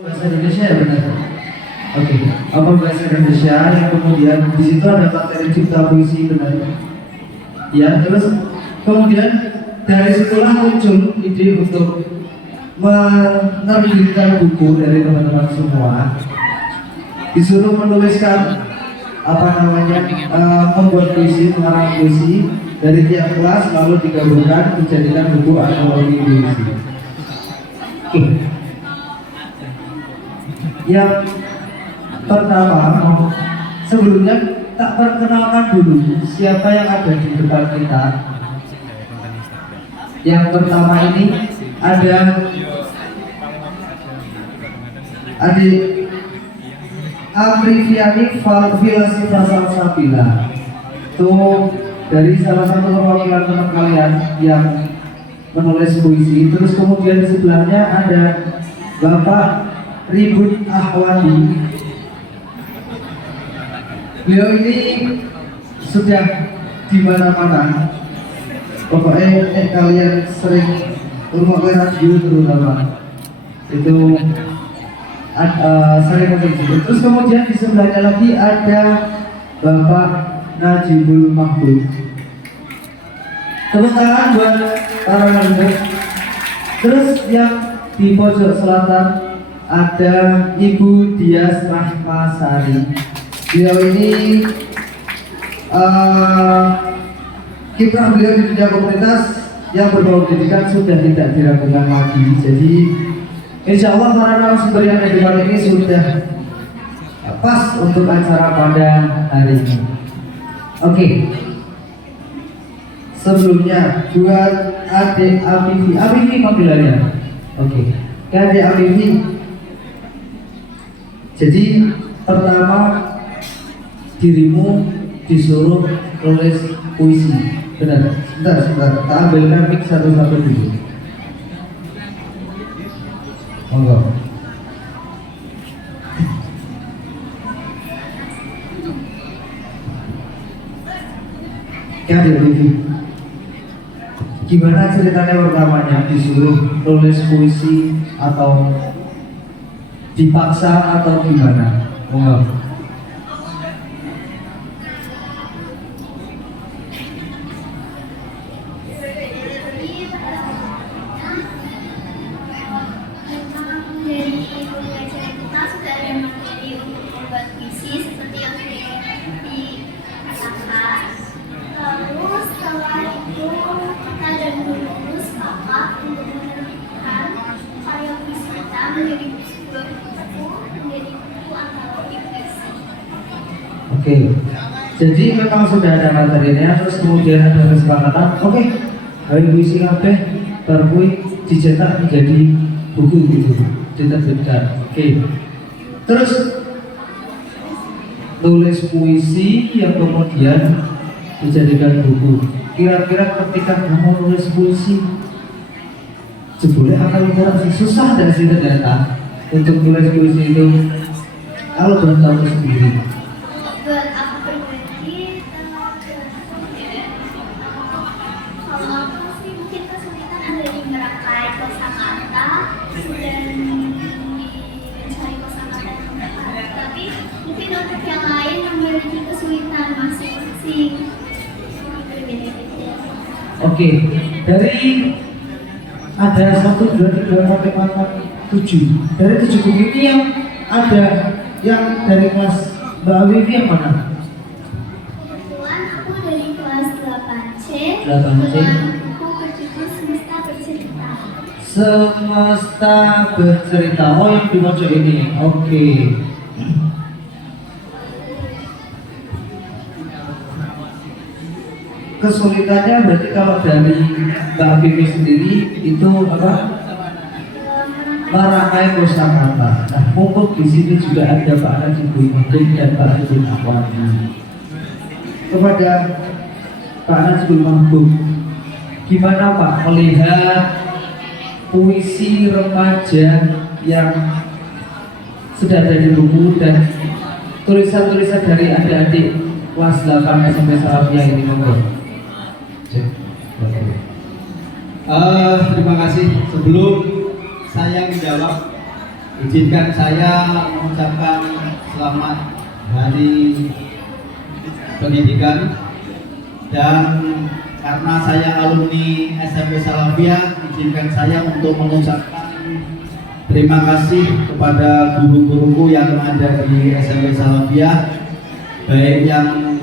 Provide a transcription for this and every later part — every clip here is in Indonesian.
Bahasa Indonesia ya benar. Oke, apa bahasa Indonesia yang kemudian di situ ada materi cipta puisi benar. Ya, terus kemudian dari situlah muncul ide untuk menerbitkan buku dari teman-teman semua. Disuruh menuliskan apa namanya, membuat puisi, mengarang puisi dari tiap kelas lalu digabungkan dijadikan buku antologi puisi. Oke. Yang pertama, sebelumnya tak perkenalkan dulu siapa yang ada di depan kita. Yang pertama ini ada adik Amriviani Filasifa Salsabila. Itu dari salah satu perwakilan teman kalian yang menulis puisi. Terus kemudian di sebelahnya ada Bapak Ribut Ahwadi. Beliau ini sudah di mana-mana. Pokoknya kalian sering rumah radio terutama itu sering menunjuk. Terus kemudian di sebelahnya lagi ada Bapak Najibul Mahbub. Tepuk tangan buat para narasumber. Terus yang di pojok selatan ada Ibu Dias Rahmasari. Beliau ini kiprah beliau di dunia komunitas yang berbau pendidikan sudah tidak diragukan lagi. Jadi insya Allah para narasumber yang ada di depan ini sudah pas untuk acara pada hari ini. Oke. Sebelumnya buat adik Abivi panggilannya. Oke. Adik Abivi. Jadi pertama dirimu disuruh nulis puisi. Benar. Sebentar. Kita ambilkan mic satu-satu dulu. Monggo. Adik Abivi. Gimana ceritanya pertamanya disuruh nulis puisi atau dipaksa atau gimana? Monggo. Oke, jadi memang sudah ada materinya, terus kemudian ada kesepakatan. Oke, hari puisi kabeh terpui dicetak menjadi buku gitu, diterbitkan. Oke, terus tulis puisi yang kemudian dijadikan buku. Kira-kira ketika kamu nulis puisi, jebule akan kurang susah dan sih ternyata untuk nulis puisi itu. Kalau buat kamu sendiri. Buat aku pribadi, kalau aku sih mungkin kesulitan ada di merangkai kosakata dan mencari kosakata yang tepat. Tapi mungkin untuk yang lain memiliki kesulitan masing-masing. Oke, dari ada 1, 2, 3, 4, 5, 6, 7. Dari 7 buku ini yang ada yang dari kelas Mbak Wifi yang mana? Kebetulan aku dari kelas 8C. 8C. Aku berjudul Semesta Bercerita. Semesta Bercerita. Oh, yang di pojok ini. Oke. Kesulitannya berarti kalau dari Mbak Wifi sendiri itu apa? Merangkai kosakata. Nah, mumpung di sini juga ada Pak Najibul Mahbub dan Pak Ribut Ahwadi. Kepada Pak Najibul Mahbub, gimana Pak melihat puisi remaja yang sudah ada di buku dan tulisan-tulisan dari adik-adik kelas 8 SMP Salafiyah ini, monggo. Terima kasih. Sebelum saya menjawab izinkan saya mengucapkan selamat Hari Pendidikan, dan karena saya alumni SMP Salafiyah, izinkan saya untuk mengucapkan terima kasih kepada guru-guruku yang ada di SMP Salafiyah, baik yang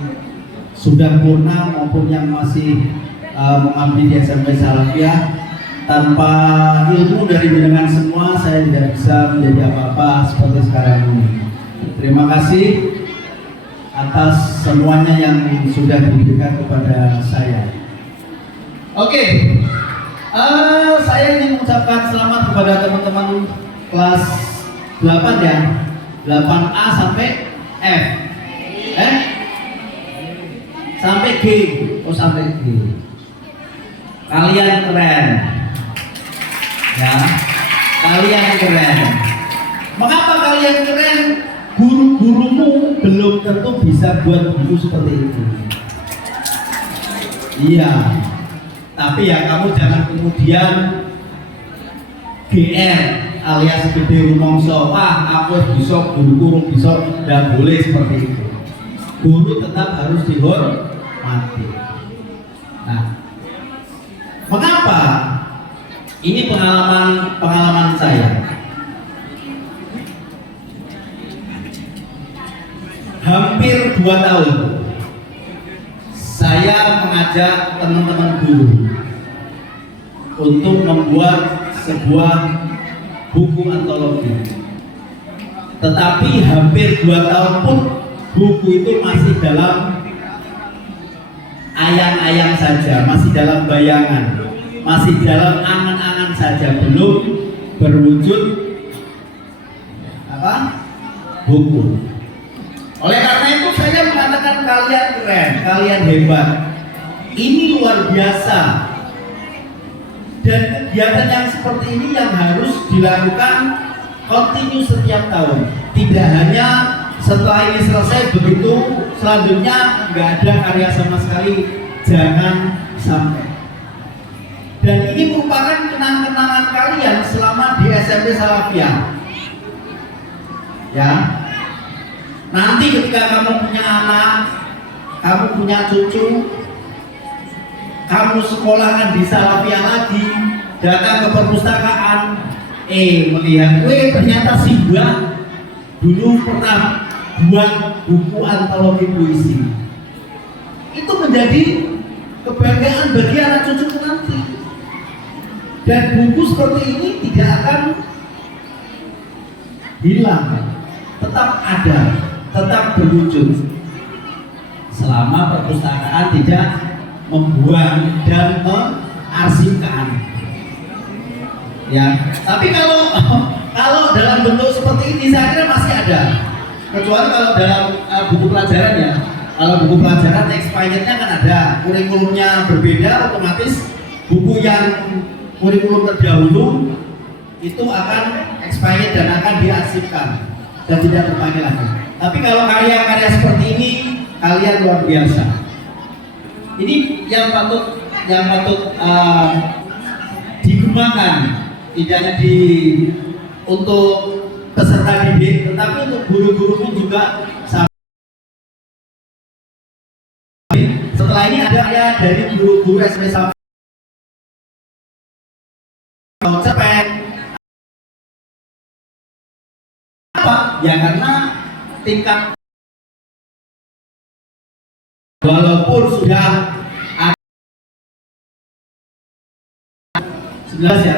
sudah purna maupun yang masih mengabdi di SMP Salafiyah. Tanpa ilmu dari jenengan semua, saya tidak bisa menjadi apa-apa seperti sekarang ini. Terima kasih atas semuanya yang sudah diberikan kepada saya. Oke, saya ingin mengucapkan selamat kepada teman-teman kelas 8 ya, 8A sampai F, sampai G, sampai G. Kalian keren, ya, kalian keren. Mengapa kalian keren? Guru-gurumu belum tentu bisa buat buku seperti itu. Iya, tapi ya kamu jangan kemudian GR alias gede rumongso. Aku bisa, guru bisa, tidak boleh seperti itu. Guru tetap harus dihormati. Nah, mengapa? Ini pengalaman saya. Hampir 2 tahun saya mengajak teman-teman guru untuk membuat sebuah buku antologi. Tetapi hampir 2 tahun pun buku itu masih dalam ayang-ayang saja, masih dalam bayangan, masih dalam angan-angan saja, belum berwujud buku. Oleh karena itu saya mengatakan kalian keren, kalian hebat. Ini luar biasa. Dan kegiatan yang seperti ini yang harus dilakukan kontinu setiap tahun. Tidak hanya setelah ini selesai begitu selanjutnya nggak ada karya sama sekali. Jangan sampai. Dan ini merupakan kenang-kenangan kalian selama di SMP Salafiyah. Ya. Nanti ketika kamu punya anak, kamu punya cucu, kamu sekolahan di Salafiyah lagi, datang ke perpustakaan, melihat, ternyata si Mbah dulu pernah buat buku antologi puisi. Itu menjadi kebanggaan bagi anak cucuku nanti. Dan buku seperti ini tidak akan hilang, tetap ada, tetap berwujud selama perpustakaan tidak membuang dan mengarsipkan. Ya, tapi kalau dalam bentuk seperti ini saya kira masih ada. Kecuali kalau dalam buku pelajaran ya. Kalau buku pelajaran expirednya kan ada, kurikulumnya berbeda, otomatis buku yang kurikulum terdahulu itu akan expired dan akan diarsipkan dan tidak terpakai lagi. Tapi kalau karya-karya seperti ini, kalian luar biasa. Ini yang patut dikembangkan, tidak hanya untuk peserta didik, tetapi untuk guru-guru pun juga sama. Setelah ini ada dari guru-guru SMP Salafiyah cerpen. Apa? Ya karena tingkat walaupun sudah 11 ya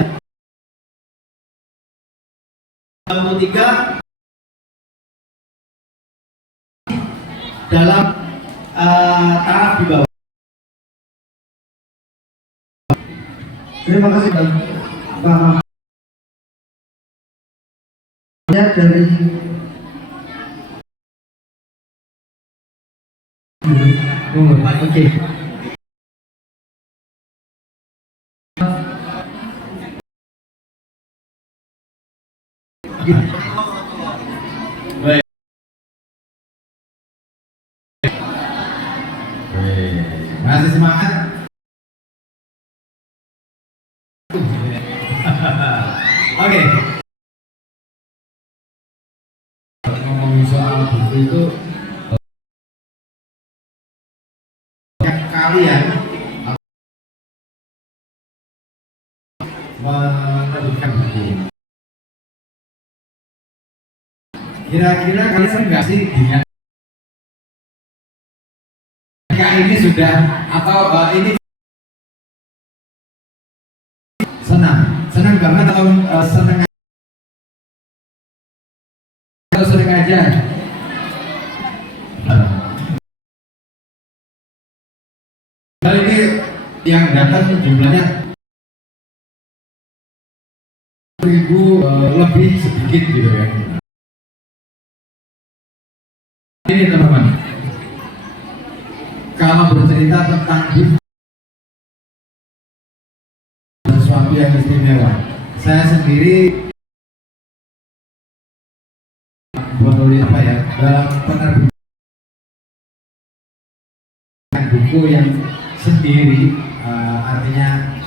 63 dalam taraf di bawah. Terima kasih Pak. Dari oke. Baik. Masih semangat? Oke. buku itu kalian menerbitkan buku. Kira-kira kalian senang nggak sih dengan ini sudah atau ini senang banget atau senang aja? Nah, ini yang datang jumlahnya 1000 lebih sedikit gitu ya. Ini teman-teman, kalau bercerita tentang sesuatu yang istimewa, saya sendiri menulis apa ya, dalam penerbitan buku yang sendiri, artinya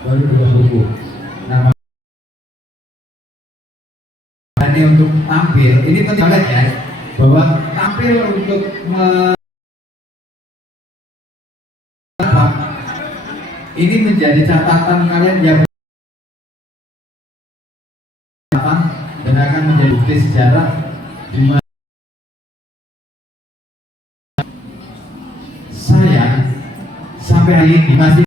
baru 2 buku. Nah, ini untuk tampil, ini penting banget ya, bahwa tampil untuk ini menjadi catatan kalian yang dan akan menjadi bukti sejarah di mana saya sampai hari ini masih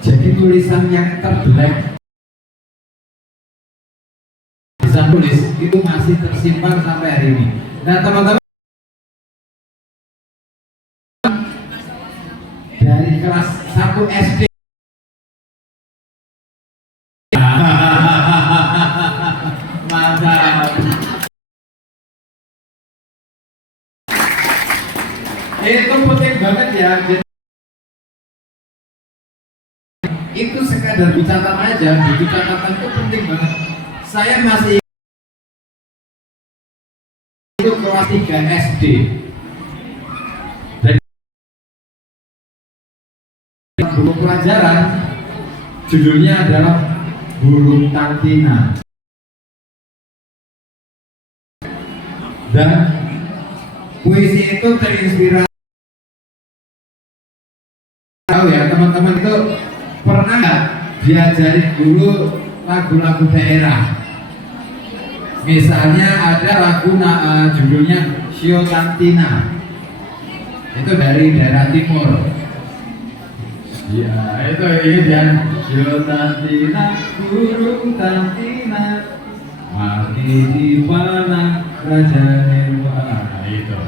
jadi tulisan yang terbelak, bisa tulis itu masih tersimpan sampai hari ini. Nah teman-teman, dari kelas 1 SD mantap. Itu penting banget ya. Itu sekadar dicatat aja, buku catatan itu penting banget. Saya masih itu kelas 3 SD. Dan buku pelajaran judulnya adalah Burung Tantina. Dan puisi itu terinspirasi. Tahu ya teman-teman, itu pernah nggak diajarin dulu lagu-lagu daerah? Misalnya ada lagu judulnya Sio Tantina, itu dari daerah timur. Ya itu ini dan Sio Tantina, burung Tantina, mati di mana kerajaan mana itu.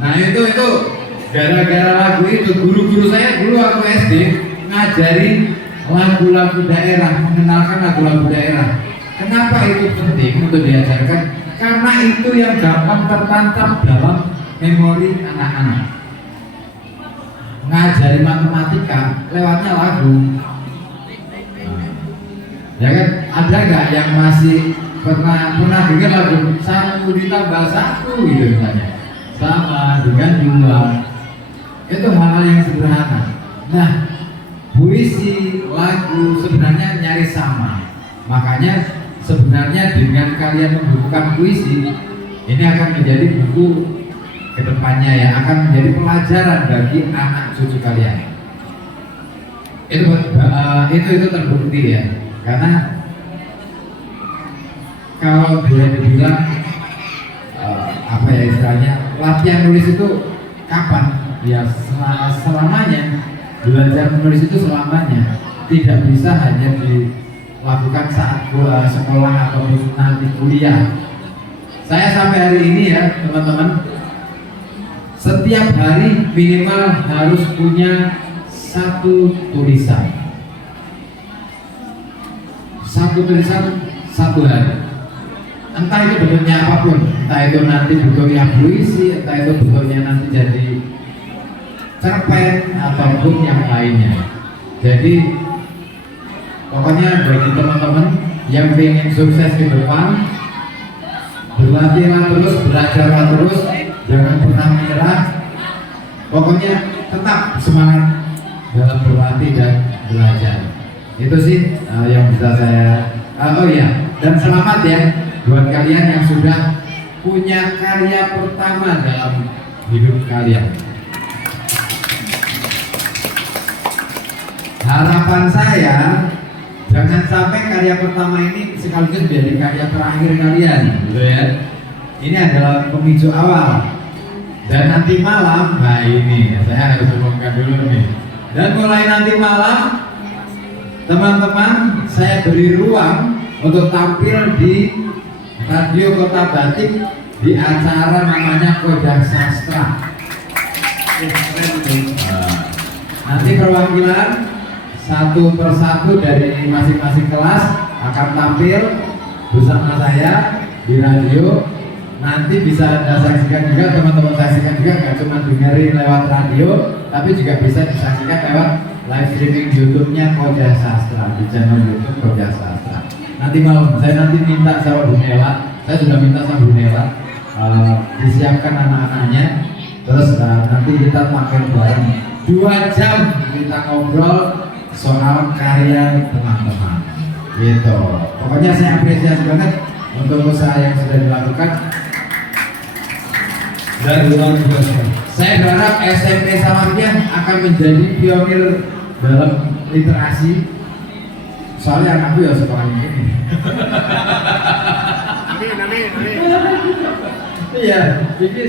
Nah itu gara-gara lagu itu guru-guru saya dulu waktu SD ngajarin lagu-lagu daerah, mengenalkan lagu-lagu daerah. Kenapa itu penting untuk diajarkan? Karena itu yang gampang tertancap dalam memori anak-anak. Ngajarin matematika lewatnya lagu. Ya kan? Ada nggak yang masih pernah dengar lagu 1 ditambah 1 gitu misalnya, sama dengan 2? Itu hal-hal yang sederhana. Nah, puisi, lagu sebenarnya nyaris sama. Makanya sebenarnya dengan kalian membukukan puisi, ini akan menjadi buku kedepannya ya, akan menjadi pelajaran bagi anak cucu kalian. Itu terbukti ya, karena kalau boleh dibilang apa ya istilahnya, latihan nulis itu kapan? Ya selamanya. Belajar menulis itu selamanya, tidak bisa hanya dilakukan saat sekolah atau nanti kuliah. Saya sampai hari ini ya teman-teman, setiap hari minimal harus punya 1 tulisan. 1 tulisan 1 hari. Entah itu bentuknya apapun, entah itu nanti bentuknya puisi, entah itu bentuknya nanti jadi cerpen ataupun yang lainnya. Jadi pokoknya bagi teman-teman yang ingin sukses ke depan, berlatihlah terus, belajarlah terus, jangan pernah menyerah. Pokoknya tetap semangat dalam berlatih dan belajar. Itu sih yang bisa saya. Oh iya, dan selamat ya buat kalian yang sudah punya karya pertama dalam hidup kalian. Harapan saya jangan sampai karya pertama ini sekaligus menjadi karya terakhir kalian, gitu ya. Ini adalah pemicu awal. Dan nanti malam, nah ini saya harus umumkan dulu nih. Dan mulai nanti malam, teman-teman, saya beri ruang untuk tampil di Radio Kota Batik di acara namanya Kodah Sastra. Nanti perwakilan satu persatu dari masing-masing kelas akan tampil bersama saya di radio. Nanti bisa Anda saksikan juga, teman-teman saksikan juga, nggak cuma dengerin lewat radio, tapi juga bisa disaksikan lewat live streaming YouTube-nya Kodah Sastra, di channel YouTube Kodah Sastra. Nanti malam, saya nanti minta sama Bu Nela, saya sudah minta sama Bu Nela disiapkan anak-anaknya, terus nanti kita tampil bareng 2 jam kita ngobrol soal karya teman-teman, gitu. Pokoknya saya apresiasi banget untuk usaha yang sudah dilakukan. Dan luar biasa. Saya berharap SMP Salafiyah akan menjadi pionir dalam literasi. Soalnya anakku ya sekolah ini. Amin. Iya, jadi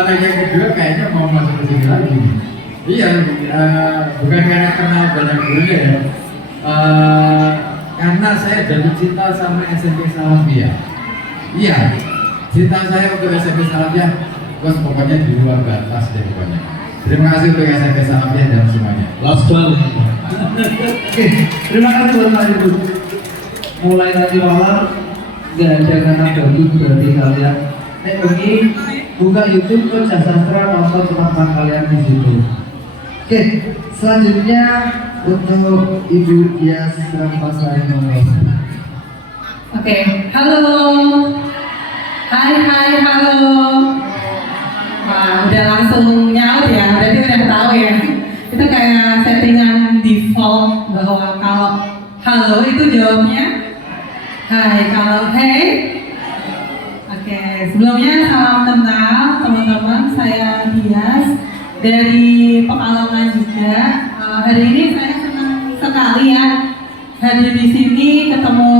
anak yang kedua kayaknya mau masuk ke sini lagi. Iya, bukan karena kenal banyak gurunya ya. Karena saya jatuh cinta sama SMP Salafiyah. Iya, cinta saya untuk SMP Salafiyah, bos pokoknya di luar batas deh pokoknya. Terima kasih untuk SMP Salafiyah dan semuanya. Last one. Oke, terima kasih buat Ibu. Mulai nanti malam nggak ada kata bagus berarti kalian. Pergi buka YouTube Kodah Sastra, nonton teman-teman kalian di situ. Oke, selanjutnya untuk Ibu Dias Rampasari Nomor. Oke, halo. Hai, halo. Wah, udah langsung nyaut ya, berarti udah tahu ya. Itu kayak settingan default bahwa kalau halo itu jawabnya hai, kalau hey. Oke, sebelumnya salam kenal teman-teman, saya Dias dari Pekalongan juga. Hari ini saya senang sekali ya hadir di sini, ketemu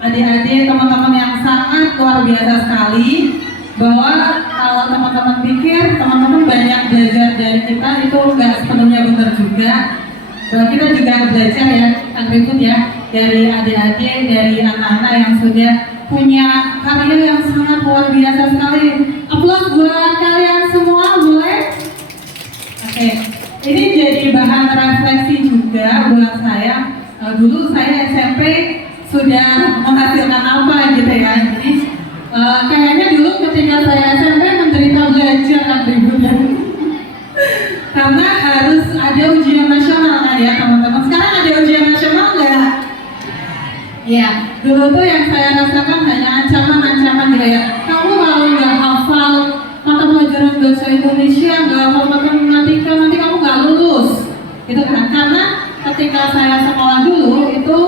adik-adik teman-teman yang sangat luar biasa sekali. Bahwa kalau teman-teman pikir teman-teman banyak belajar dari kita, itu nggak sepenuhnya benar juga. Bahwa kita juga belajar ya, Kang Ribut ya, dari adik-adik, dari anak-anak yang sudah punya karya yang sangat luar biasa sekali. Aplaus buat kalian semua, boleh? Oke, ini jadi bahan refleksi juga buat saya. Dulu saya SMP sudah menghasilkan apa gitu ya. Jadi kayaknya dulu ketika saya SMP menderita belajar Kang Ribut ya. Karena harus ada ujian nasional kan ya teman-teman. Sekarang ada ujian nasional nggak? Ya, dulu tuh yang saya rasakan hanya ancaman-ancaman gitu ya. Kamu kalau nggak hafal mata pelajaran bahasa Indonesia, nggak hafal matematika, nanti kamu nggak lulus, gitu kan? Karena ketika saya sekolah dulu itu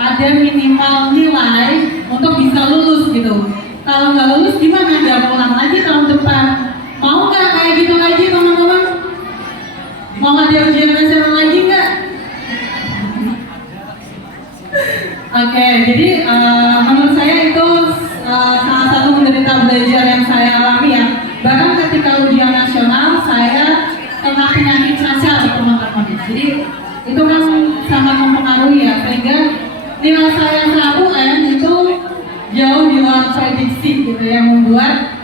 ada minimal nilai untuk bisa lulus gitu. Kalau nggak lulus gimana? Nggak ulang lagi tahun depan. Mau nggak kayak gitu lagi teman-teman? Mau ada ujian nasional lagi nggak? Oke, jadi menurut saya itu salah satu menderita belajar yang saya alami ya. Bahkan ketika ujian nasional saya kena penyakit cacar teman-teman. Jadi itu kan sangat mempengaruhi ya, sehingga nilai saya 1 UN itu jauh di luar prediksi gitu, yang membuat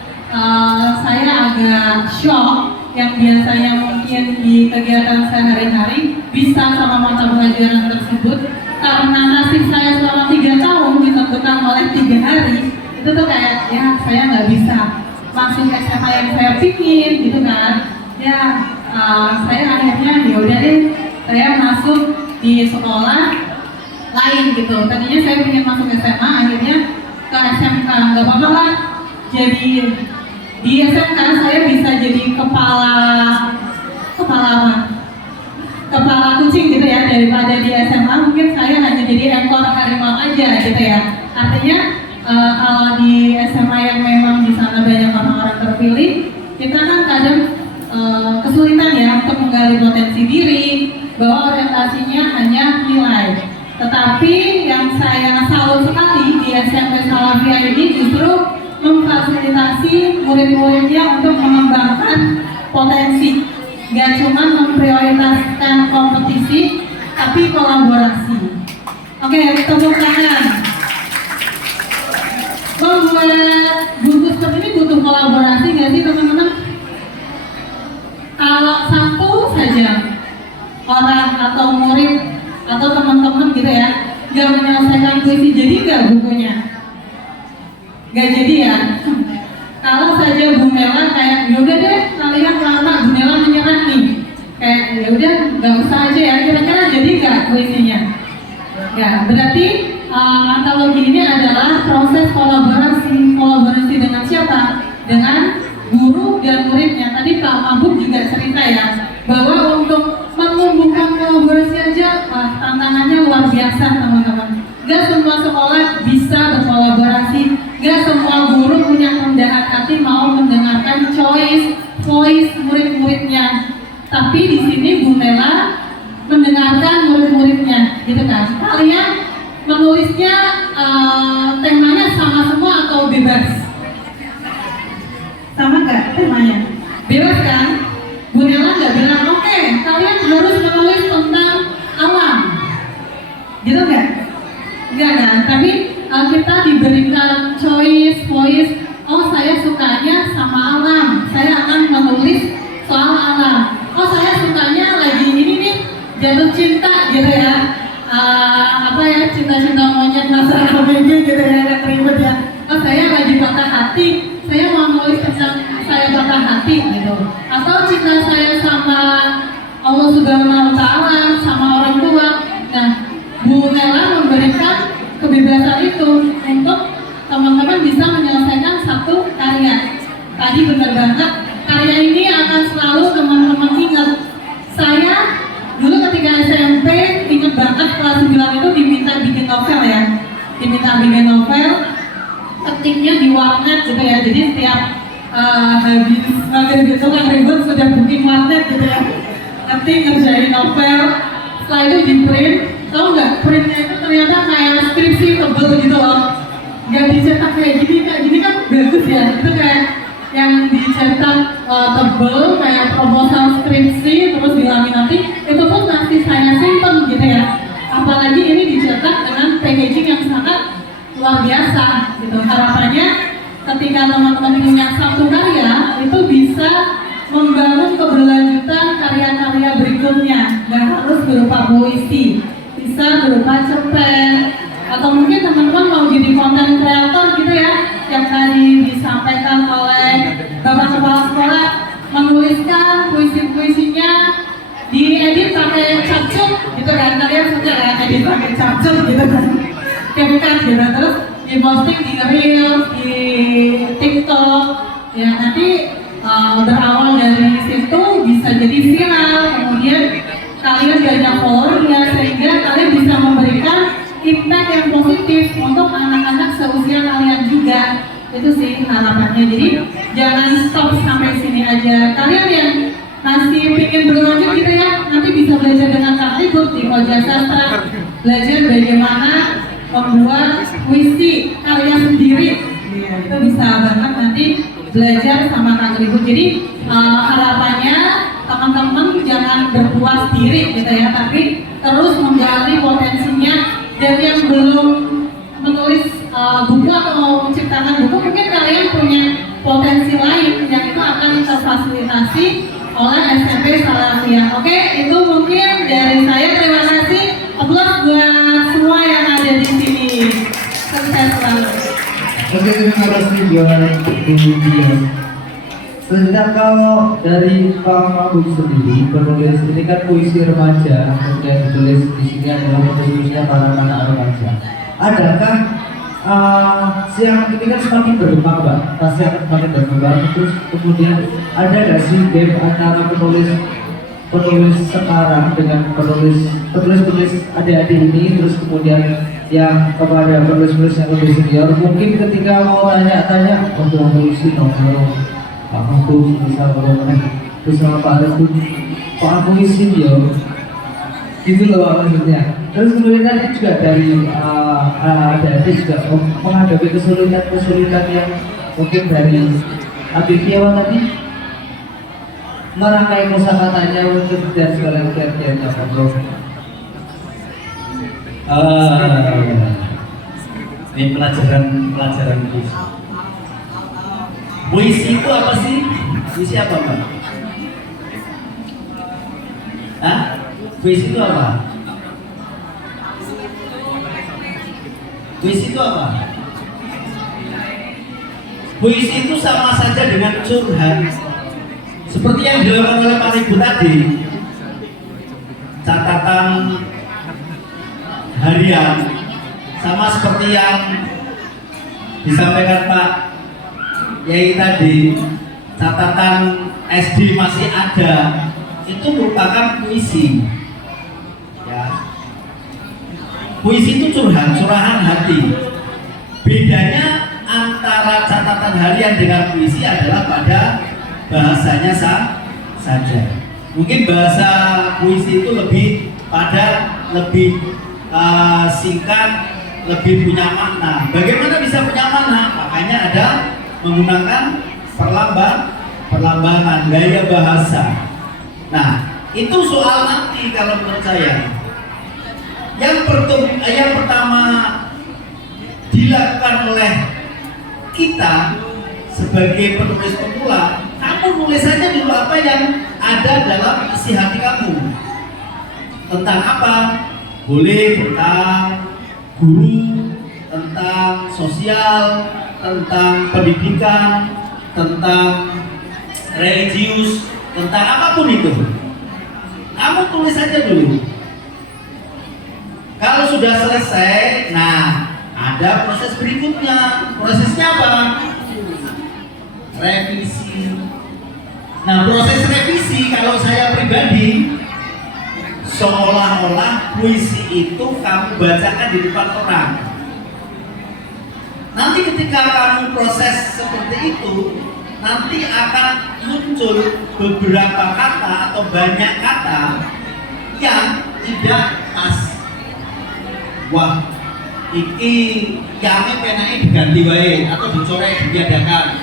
saya agak shock. Yang biasanya mungkin di kegiatan sehari-hari bisa sama mata pelajaran tersebut, karena nasib saya selama 3 tahun ditentukan oleh 3 hari, itu tuh kayak ya saya nggak bisa masuk SMA yang saya pingin gitu kan ya. Saya akhirnya ya udah deh, saya masuk di sekolah lain gitu. Tadinya saya ingin masuk SMA, akhirnya ke SMK. Nggak apa-apa lah, jadi di SMK saya bisa jadi kepala kucing gitu ya, daripada di SMA mungkin saya hanya jadi ekor harimau aja gitu ya. Artinya kalau di SMA yang memang di sana banyak orang-orang terpilih, kita kan kadang kesulitan ya untuk menggali potensi diri, bahwa orientasinya hanya nilai. Tetapi yang saya salut sekali di SMP Salafiyah ini justru memfasilitasi murid-muridnya untuk mengembangkan potensi, gak cuma memprioritaskan kompetisi, tapi kolaborasi. Oke, tepuk tangan. Membuat buku seperti ini butuh kolaborasi gak sih teman-teman? Kalau satu saja orang atau murid atau teman-teman gitu ya gak menyelesaikan puisi, jadi gak bukunya? Gak jadi ya. Kalau saja Bu Nela kayak yaudah deh kalian lama Bu Nela menyerah nih, kayak yaudah gak usah aja ya, kira-kira jadi gak puisinya? Ya berarti antologi ini adalah proses kolaborasi dengan siapa? Dengan guru dan muridnya. Tadi Pak Mabuk juga cerita ya bahwa untuk menumbuhkan kolaborasi aja tantangannya luar biasa teman-teman. Gak semua sekolah bisa berkolaborasi, gak semua guru punya kerendahan hati mau mendengarkan voice murid-muridnya. Tapi di sini Bu Nela mendengarkan murid-muridnya, gitu kan? Kalian menulisnya temanya sama semua atau bebas? Sama nggak temanya? Bebas kan? Bu Nela nggak bilang oke, kalian harus menulis tentang alam, gitu nggak? Enggak kan? Tapi kita diberikan voice. Oh saya sukanya sama alam, saya akan menulis soal alam. Oh saya sukanya lagi ini nih jatuh cinta gitu ya. Apa ya, cinta-cinta monyet masa ABG gitu ya, agak ribet ya. Oh saya lagi patah hati, saya mau nulis tentang saya patah hati gitu. Atau cinta saya sama Allah Subhanahu wa Ta'ala, sama orang tua. Nah, Bu Nela memberikan kebebasan itu untuk teman-teman bisa menyelesaikan satu karya. Tadi benar banget, karya ini akan selalu teman-teman ingat. Saya dulu ketika SMP ingat banget kelas 9 itu diminta bikin novel ya, ketiknya di warnet gitu ya. Jadi setiap habis maghrib gitu kan ribut sudah booking warnet gitu ya, nanti ngerjain novel. Setelah itu di print, tau nggak, printnya itu ternyata kayak skripsi tebel gitu loh, nggak dicetak kayak gini kan bagus ya, itu kayak yang dicetak tebel kayak proposal skripsi terus dilaminati, itu pun masih saya simpen gitu ya. Apalagi ini dicetak dengan packaging yang sangat luar biasa gitu. Harapannya ketika teman-teman punya satu karya itu bisa membangun keberlanjutan karya-karya berikutnya. Nggak harus berupa puisi, bisa berupa cerpen, atau mungkin teman-teman mau jadi konten kreator gitu ya, yang tadi disampaikan oleh Bapak Kepala Sekolah, menuliskan puisi-puisinya diedit pakai capcut gitu kan. Kalian suka ya edit pakai capcut gitu kan, capcut gitu, terus diposting di Reels, di TikTok ya. Nanti berawal dari situ bisa jadi viral, kemudian kalian banyak followernya, sehingga kalian bisa memberikan impact yang positif untuk anak-anak seusia kalian juga. Itu sih harapannya. Jadi jangan stop sampai sini aja. Kalian yang masih ingin berlanjut gitu ya, nanti bisa belajar dengan Kak Ribut di Koja Sastra, belajar bagaimana membuat puisi karya sendiri. Itu bisa banget nanti belajar sama Kak Ribut. Jadi harapannya teman-teman jangan berpuas diri gitu ya, tapi terus menggali potensinya. Dan yang belum menulis buku atau menciptakan buku, mungkin kalian punya potensi lain yang itu akan terfasilitasi oleh SMP Salafiyah. Oke, itu mungkin dari saya. Terima kasih. Aplaus buat semua yang ada di sini. Sukses selalu. Oke, terima kasih buat Bu Dia. Sedang kalau dari Pak Mabuk sendiri, penulis ini kan puisi remaja, kemudian ditulis di sini adalah khususnya para anak remaja. Adakah siang ini kan semakin berkembang, Pak, pasti akan semakin berkembang. Terus kemudian ada nggak sih gap antara penulis penulis sekarang dengan penulis adik-adik ini, terus kemudian yang kepada penulis-penulis yang lebih senior, mungkin ketika mau tanya-tanya untuk menulis nomor Pak Mahfud misal terus sama Pak Arifin, Pak aku isin yo, gitu loh Pak maksudnya. Terus kemudian tadi juga dari adik-adik juga menghadapi kesulitan yang mungkin dari Abik Kiawan tadi merangkai kosakatanya untuk dan segala kiat-kiatnya Pak Bro. Ini pelajaran puisi. Puisi itu apa sih? Puisi apa Pak? Hah? Puisi itu apa? Puisi itu apa? Puisi itu sama saja dengan curhat. Seperti yang dilakukan oleh Pak Ibu tadi, catatan harian, sama seperti yang disampaikan Pak Yai tadi, catatan SD masih ada, itu merupakan puisi. Ya. Puisi itu curahan hati. Bedanya antara catatan harian dengan puisi adalah pada bahasanya saja. Mungkin bahasa puisi itu lebih singkat, lebih punya makna. Bagaimana bisa punya makna? Makanya ada menggunakan perlambangan gaya bahasa. Nah, itu soal nanti kalau menurut saya. Yang pertama dilakukan oleh kita sebagai penulis pemula, kamu nulis saja dulu apa yang ada dalam isi hati kamu. Tentang apa? Boleh tentang guru, tentang sosial, tentang pendidikan, tentang religius, tentang apapun itu. Kamu tulis saja dulu. Kalau sudah selesai, nah ada proses berikutnya. Prosesnya apa? Revisi. Nah, proses revisi kalau saya pribadi seolah-olah puisi itu kamu bacakan di depan orang. Nanti ketika kamu proses seperti itu, nanti akan muncul beberapa kata atau banyak kata yang tidak pas. Wah, iki yang penaknya diganti wae atau dicoret diadakan.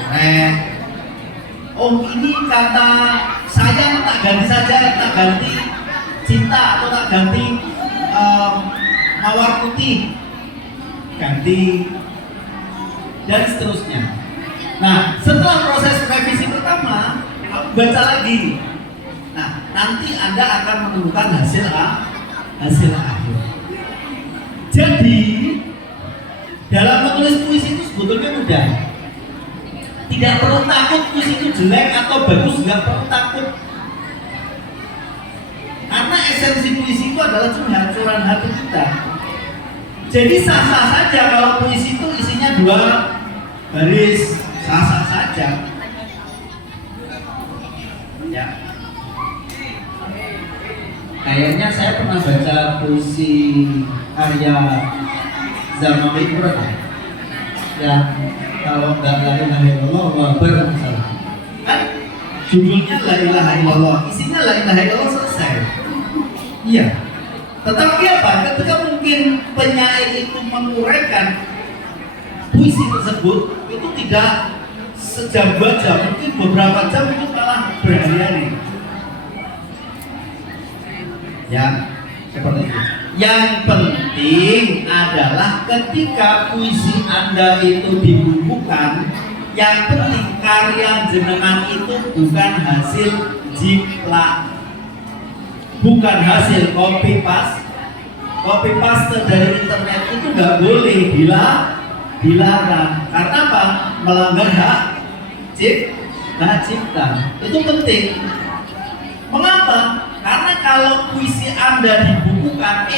Oh ini kata sayang tak ganti saja, tak ganti cinta atau tak ganti mawar putih, ganti dan seterusnya. Nah, setelah proses revisi pertama, kamu baca lagi. Nah, nanti Anda akan menemukan hasil akhir. Jadi, dalam menulis puisi itu sebetulnya mudah. Tidak perlu takut puisi itu jelek atau bagus, nggak perlu takut. Karena esensi puisi itu adalah curahan hati kita. Jadi sah-sah saja kalau puisi itu isinya 2 baris, sah-sah saja. Ya. Kayaknya saya pernah baca puisi karya Zaman Mikro ya, kalau nggak la ilaha illallah wa akbar misalnya. Kan judulnya la ilaha illallah, isinya la ilaha illallah selesai. Iya. Tetapi apa? Ketika mungkin penyair itu menguraikan puisi tersebut, itu tidak sejam 2 jam, mungkin beberapa jam, itu malah berhari-hari. Ya, seperti itu. Yang penting adalah ketika puisi Anda itu dibukukan, yang penting karya jenengan itu bukan hasil jiplak, bukan hasil copy paste dari internet. Itu nggak boleh, dilarang. Karena apa? Melanggar hak cipta. Itu penting. Mengapa? Karena kalau puisi Anda dibukukan,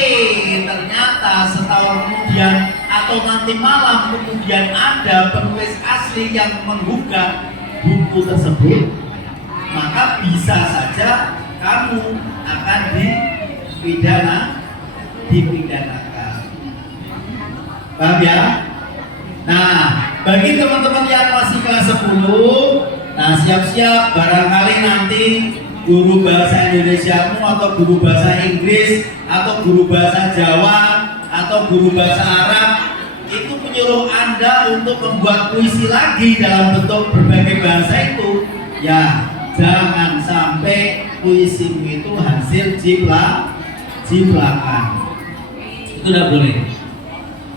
ternyata setahun kemudian atau nanti malam kemudian ada penulis asli yang menggugah buku tersebut, maka bisa saja kamu akan dipidanakan. Paham ya? Nah, bagi teman-teman yang masih kelas 10, nah siap-siap barangkali nanti guru bahasa Indonesiamu atau guru bahasa Inggris atau guru bahasa Jawa atau guru bahasa Arab itu menyuruh Anda untuk membuat puisi lagi dalam bentuk berbagai bahasa itu. Ya, jangan sampai puisimu itu hasil jiplakan. Itu tidak boleh.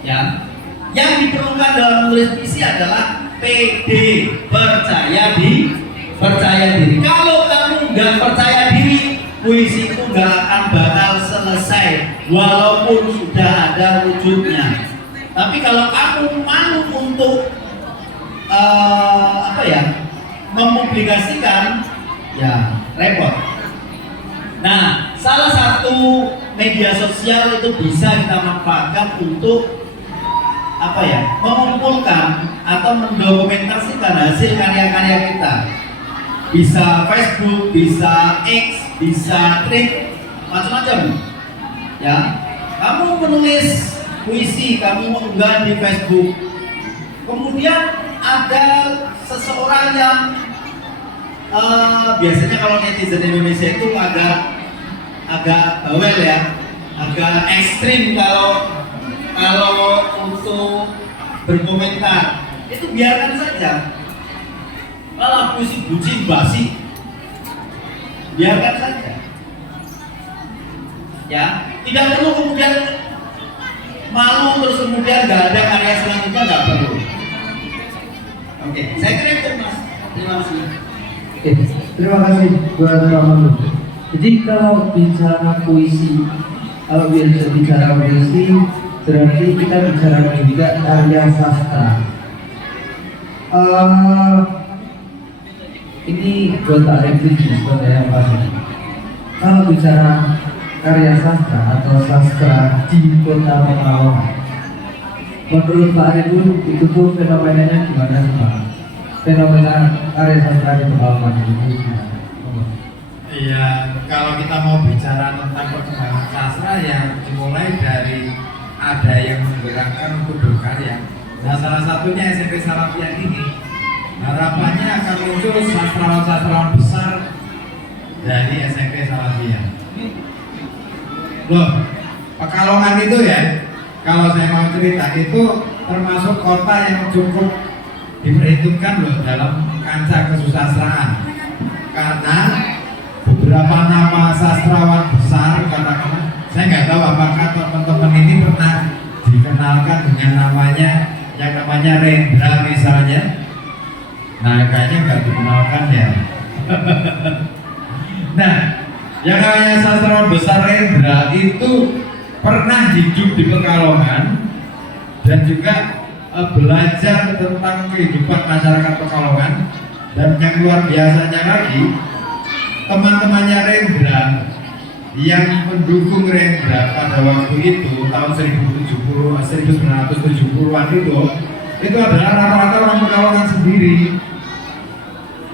Ya. Yang diperlukan dalam menulis puisi adalah PD, percaya diri. Kalau kamu nggak percaya diri, puisi itu nggak akan bakal selesai walaupun sudah ada wujudnya. Tapi kalau kamu malu untuk mempublikasikan, ya repot. Nah, salah satu media sosial itu bisa kita manfaatkan untuk mengumpulkan atau mendokumentasikan hasil karya-karya kita. Bisa Facebook, bisa X, bisa Thread, macam-macam. Ya, kamu menulis puisi, kamu mengunggah di Facebook. Kemudian ada seseorang yang biasanya kalau netizen Indonesia itu agak bawel ya, agak ekstrim kalau untuk berkomentar. Itu biarkan saja. Kalau puisi bucin basi, biarkan saja. Ya, tidak perlu kemudian malu terus kemudian nggak ada karya selanjutnya, nggak perlu. Oke, saya kira itu Mas. Terima kasih. Oke, terima kasih buat Pak Manu. Jadi kalau bicara puisi, berarti kita bicara juga karya sastra. Ini buat Pak Refli sebenarnya Pak. Kalau bicara karya sastra atau sastra di Kota Pekalongan, menurut Pak Refli itu tuh fenomenanya gimana sih Pak? Fenomena karya sastra di Pekalongan itu gimana? Iya, kalau kita mau bicara tentang perkembangan sastra yang dimulai dari ada yang menggerakkan untuk berkarya. Nah, salah satunya SMP Salafiah ini harapannya akan muncul sastrawan-sastrawan besar dari SMP Salafiah. Loh, Pekalongan itu ya, kalau saya mau cerita itu termasuk kota yang cukup diperhitungkan loh dalam kancah kesusastraan. Karena beberapa nama sastrawan besar katakan, saya nggak tahu apakah teman-teman ini pernah dikenalkan dengan yang namanya Rendra misalnya. Nah, kayaknya nggak dikenalkan ya. Nah, yang namanya sastrawan besar Rendra itu pernah hidup di Pekalongan dan juga belajar tentang kehidupan masyarakat Pekalongan. Dan yang luar biasanya lagi, teman-temannya Rendra yang mendukung Rendra pada waktu itu tahun 1970-an itu adalah rata-rata orang Pekalongan sendiri.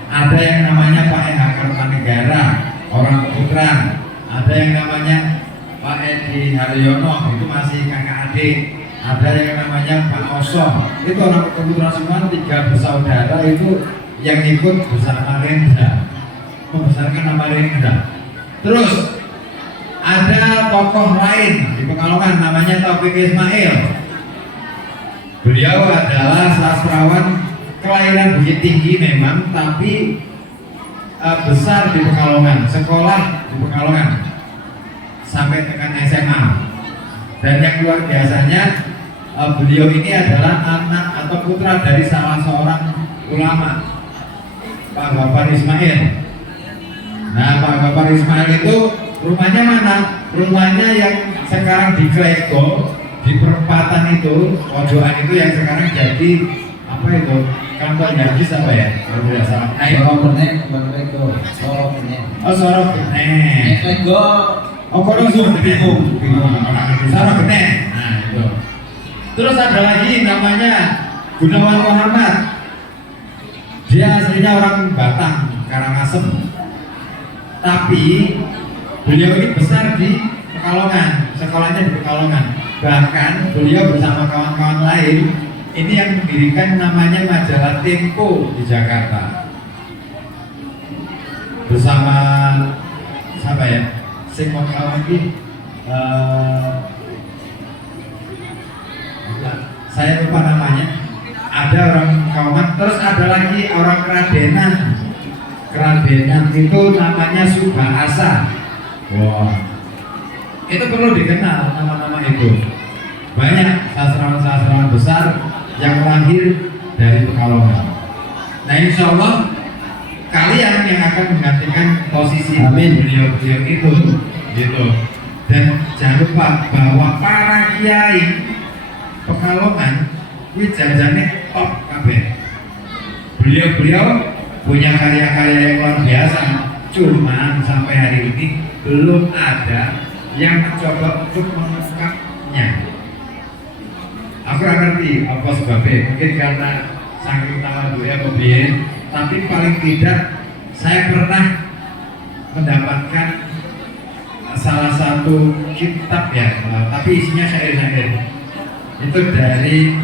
Ada yang namanya Pak E.H. Kertanegara, orang Putra. Ada yang namanya Pak Edi Haryono, itu masih kakak adik. Ada yang namanya Pak Oso, itu orang Putra semua, 3 bersaudara itu yang ikut bersama Rendra, membesarkan nama Rendra. Terus ada tokoh lain di Pekalongan namanya Taufik Ismail. Beliau adalah sastrawan kelahiran Bukit Tinggi memang, tapi besar di Pekalongan, sekolah di Pekalongan sampai dengan SMA. Dan yang luar biasanya beliau ini adalah anak atau putra dari salah seorang ulama, Pak Ghaffar Ismail. Nah, Pak Ghaffar Ismail itu rumahnya mana? Rumahnya yang sekarang di Klego, di perempatan itu, pojokan itu yang sekarang jadi apa itu? Kantor Yagis apa ya? Kalau tidak salah. Sorok Benek. Oh, Sorok Benek. Klego. Oh, kalau bingung. Sorok Benek. Nah, itu. Terus ada lagi namanya Gunawan Muhammad. Dia aslinya orang Batang, Karangasem. Tapi beliau ini besar di Pekalongan, sekolahnya di Pekalongan. Bahkan beliau bersama kawan-kawan lain ini yang mendirikan namanya majalah Tempo di Jakarta. Bersama siapa ya? Sing kawan ini saya lupa namanya. Ada orang kawan, terus ada lagi orang Keradenan. Keradenan itu namanya Subahasa. Wah, itu perlu dikenal nama-nama itu. Banyak sastrawan-sastrawan besar yang lahir dari Pekalongan. Nah, insya Allah kalian yang akan menggantikan posisi beliau-beliau itu, gitu. Dan jangan lupa bahwa para kiai Pekalongan ini jangan-jangan top kabeh. Beliau-beliau punya karya-karya yang luar biasa, cuman sampai hari ini belum ada yang mencoba untuk mengungkapnya. Aku nggak ngerti apa sebabnya, mungkin karena saking tahu ya kebiyen, tapi paling tidak saya pernah mendapatkan salah satu kitab ya, tapi isinya syair-syair. Itu dari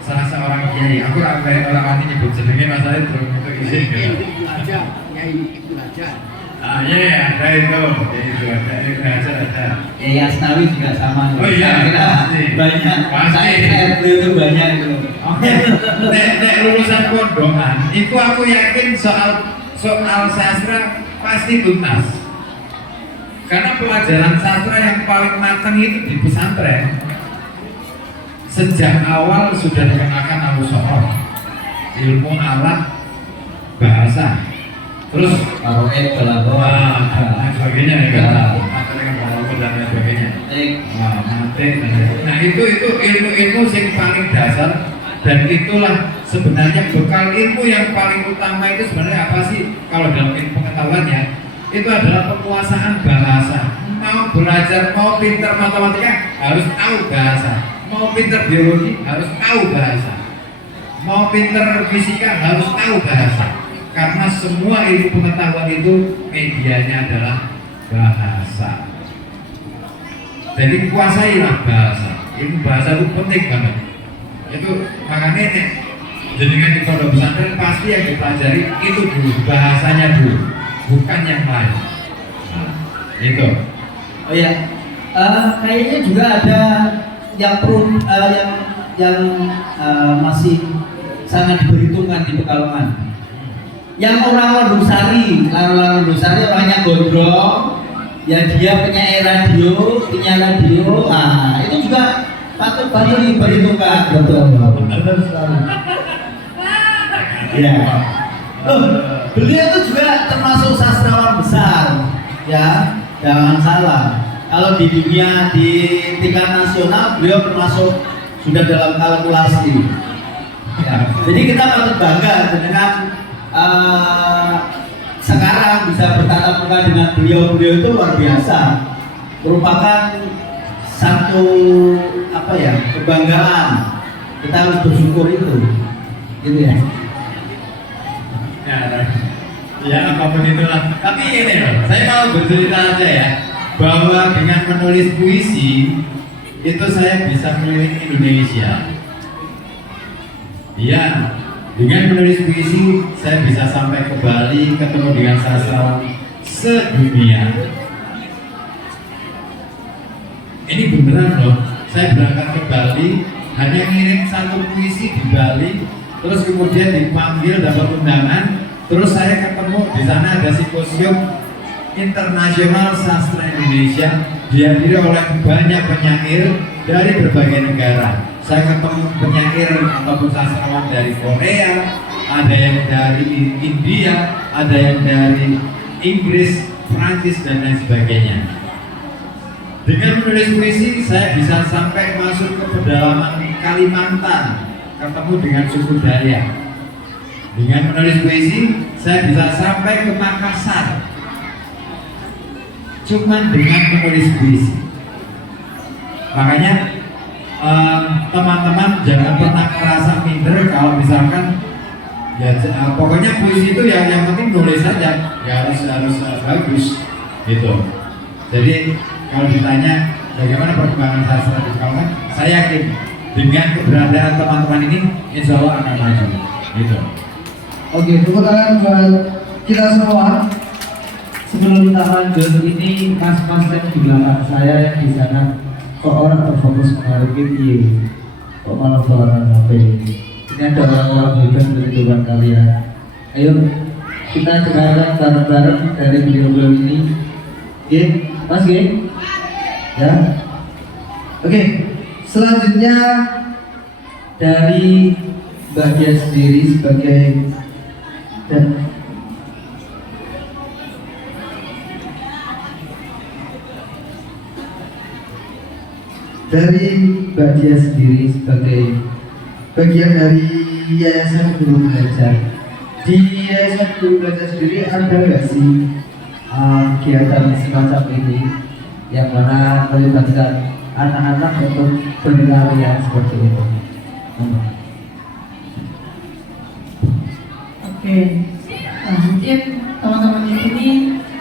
salah seorang kiai. Aku sampai orang ini nyebut jenenge masalah itu izin gitu. Ah iya, ada itu ada. Ya Asnawi juga sama. Oh iya, pasti. Banyak. Pasti. Saya itu banyak itu. Nek lulusan pondokan, itu aku yakin soal sastra pasti tuntas. Karena pelajaran sastra yang paling matang itu di pesantren. Sejak awal sudah dikenakan al-mushaf, ilmu alat bahasa, terus Paroet balagoa dan sebagainya ya kan, dan lain sebagainya. Nah itu ilmu yang paling dasar, dan itulah sebenarnya bekal ilmu yang paling utama itu sebenarnya apa sih? Kalau dalam ilmu pengetahuannya itu adalah penguasaan bahasa. Mau belajar, mau pintar matematika harus tahu bahasa. Mau pinter biologi harus tahu bahasa, mau pinter fisika harus tahu bahasa, karena semua ilmu pengetahuan itu medianya adalah bahasa. Jadi kuasailah bahasa. Ilmu bahasa itu penting banget. Itu makanya nih, jenengan di pondok pesantren pasti yang dipelajari itu dulu, bahasanya dulu, bukan yang lain. Nah, itu. Oh ya, kayaknya juga ada yang perlu yang masih sangat diperhitungkan di Pekalongan. Yang orang Londusari orangnya gondrong, ya dia penyair radio, nah itu juga patut diperhitungkan, betul. Ya, beliau itu juga termasuk sastrawan besar, ya jangan salah. Kalau di dunia di tingkat nasional beliau termasuk sudah dalam kalkulasi. Ya, jadi kita patut bangga dengan sekarang bisa bertatap muka dengan beliau itu luar biasa. Merupakan satu kebanggaan. Kita harus bersyukur itu, gitu ya. Ya apapun itulah. Tapi ini loh, saya mau bercerita aja ya, bahwa dengan menulis puisi itu saya bisa keliling Indonesia. Iya, dengan menulis puisi saya bisa sampai ke Bali, ketemu dengan sastrawan sedunia. Ini beneran loh, saya berangkat ke Bali hanya ngirim satu puisi di Bali, terus kemudian dipanggil dapat undangan, terus saya ketemu di sana ada simposium internasional sastra Indonesia dihadiri oleh banyak penyair dari berbagai negara. Saya ketemu penyair ataupun sastrawan dari Korea, ada yang dari India, ada yang dari Inggris, Prancis dan lain sebagainya. Dengan menulis puisi saya bisa sampai masuk ke pedalaman Kalimantan, ketemu dengan suku Dayak. Dengan menulis puisi saya bisa sampai ke Makassar, cuman dengan menulis puisi. Makanya teman-teman jangan pernah merasa minder kalau misalkan ya pokoknya puisi itu yang penting nulis saja. ya harus bagus gitu. Jadi kalau ditanya bagaimana perkembangan sastra di Pekalongan, saya yakin dengan keberadaan teman-teman ini insya Allah akan maju gitu. Oke, tepuk tangan buat kita semua. Sebelum kita lanjut, ini mas-mas yang di belakang saya yang di sana kok orang terfokus menghadapi ini, kok malah suara HP. Ini ada orang-orang hebat dari depan kalian. Ayo kita dengarkan bareng-bareng dari beliau-beliau ini. Oke, Mas G? Ya. Oke, selanjutnya dari Mbak Dia sendiri sebagai dari Mbak Dia sendiri sebagai bagian dari Yayasan Guru Belajar. Di Yayasan Guru Belajar sendiri ada nggak sih kegiatan semacam ini yang mana melibatkan anak-anak untuk berkarya seperti itu? Oke, nah, mungkin teman-teman di sini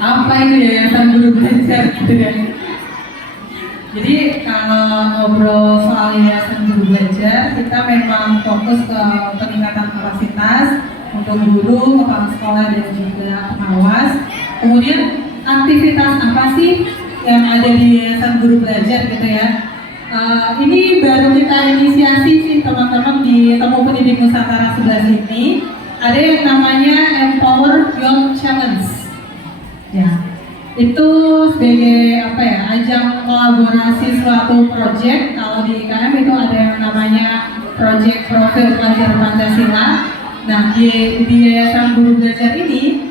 apa itu Yayasan Guru Belajar gitu kan? Jadi kalau ngobrol soal Yayasan Guru Belajar, kita memang fokus ke peningkatan kapasitas untuk guru, kepala sekolah dan juga pengawas. Kemudian aktivitas apa sih yang ada di Yayasan Guru Belajar gitu ya? Ini baru kita inisiasi sih teman-teman di Temu Pendidik Nusantara 11 ini. Ada yang namanya Empower Your Challenge. Ya, itu sebagai apa ya, ajang kolaborasi suatu proyek. Kalau di IKM itu ada yang namanya proyek profil pelajar Pancasila. Nah, di Yayasan Guru Belajar ini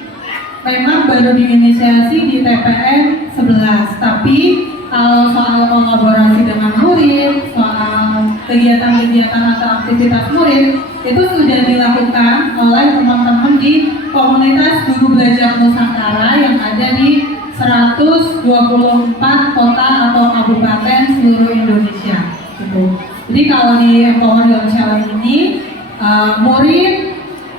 memang baru diinisiasi di TPN 11, tapi kalau soal kolaborasi dengan murid, soal kegiatan-kegiatan atau aktivitas murid itu sudah dilakukan oleh teman-teman di komunitas Guru Belajar Nusantara yang ada di 124 kota atau kabupaten seluruh Indonesia. Gitu. Jadi kalau di Empower Your Challenge ini, murid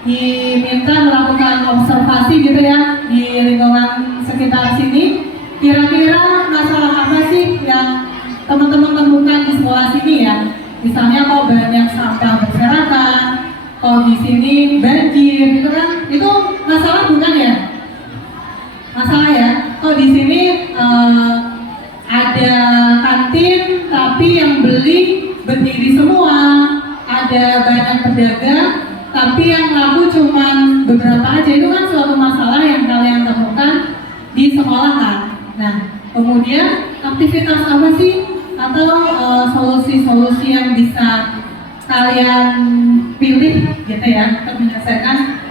diminta melakukan observasi gitu ya di lingkungan sekitar sini. Kira-kira masalah apa sih yang teman-teman temukan di sekolah sini ya? Misalnya kok banyak sampah berserakan, kok di sini banjir gitu kan? Itu masalah bukan ya? Masalah ya? Kok di sini ada kantin tapi yang beli berdiri semua, ada banyak pedagang tapi yang laku cuma beberapa aja. Itu kan suatu masalah yang kalian temukan di sekolah kan. Nah, kemudian aktivitas apa sih atau solusi-solusi yang bisa kalian pilih gitu ya untuk menyelesaikan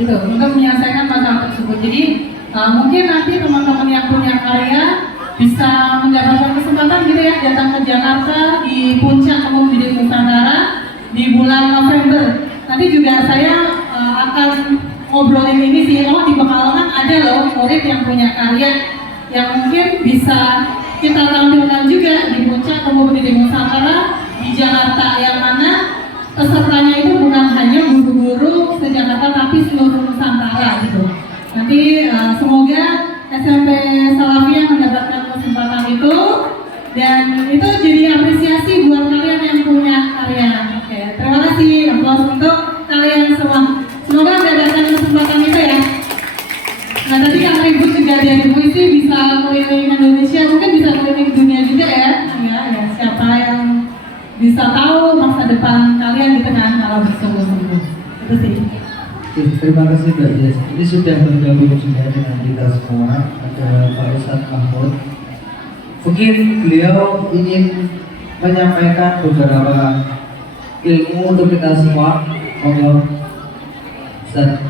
itu untuk menyelesaikan masalah tersebut. Jadi mungkin nanti teman-teman yang punya karya bisa mendapatkan kesempatan gitu ya datang ke Jakarta di Puncak Temu Pendidik Nusantara di bulan November. Nanti juga saya akan ngobrolin ini sih, di Pekalongan ada loh murid yang punya karya yang mungkin bisa kita tampilkan juga di Puncak Temu Pendidik Nusantara di Jakarta, yang mana pesertanya itu bukan hanya guru-guru se-Jakarta tapi seluruh Nusantara gitu. Nanti semoga SMP Salafiyah mendapatkan kesempatan itu dan itu jadi apresiasi buat kalian yang punya karya. Oke, terima kasih aplaus untuk kalian semua. Semoga mendapatkan kesempatan itu ya. Nah tadi Kang Ribut juga dari puisi bisa keliling Indonesia, mungkin bisa keliling dunia juga ya. Ya siapa yang bisa tahu masa depan kalian gitu kan kalau bersungguh-sungguh. Itu sih. Oke, terima kasih Mbak Jess. Ini sudah bergabung juga dengan kita semua. Ada Pak Ustadz Mahmud. Mungkin beliau ingin menyampaikan beberapa ilmu untuk kita semua. Monggo Ustadz.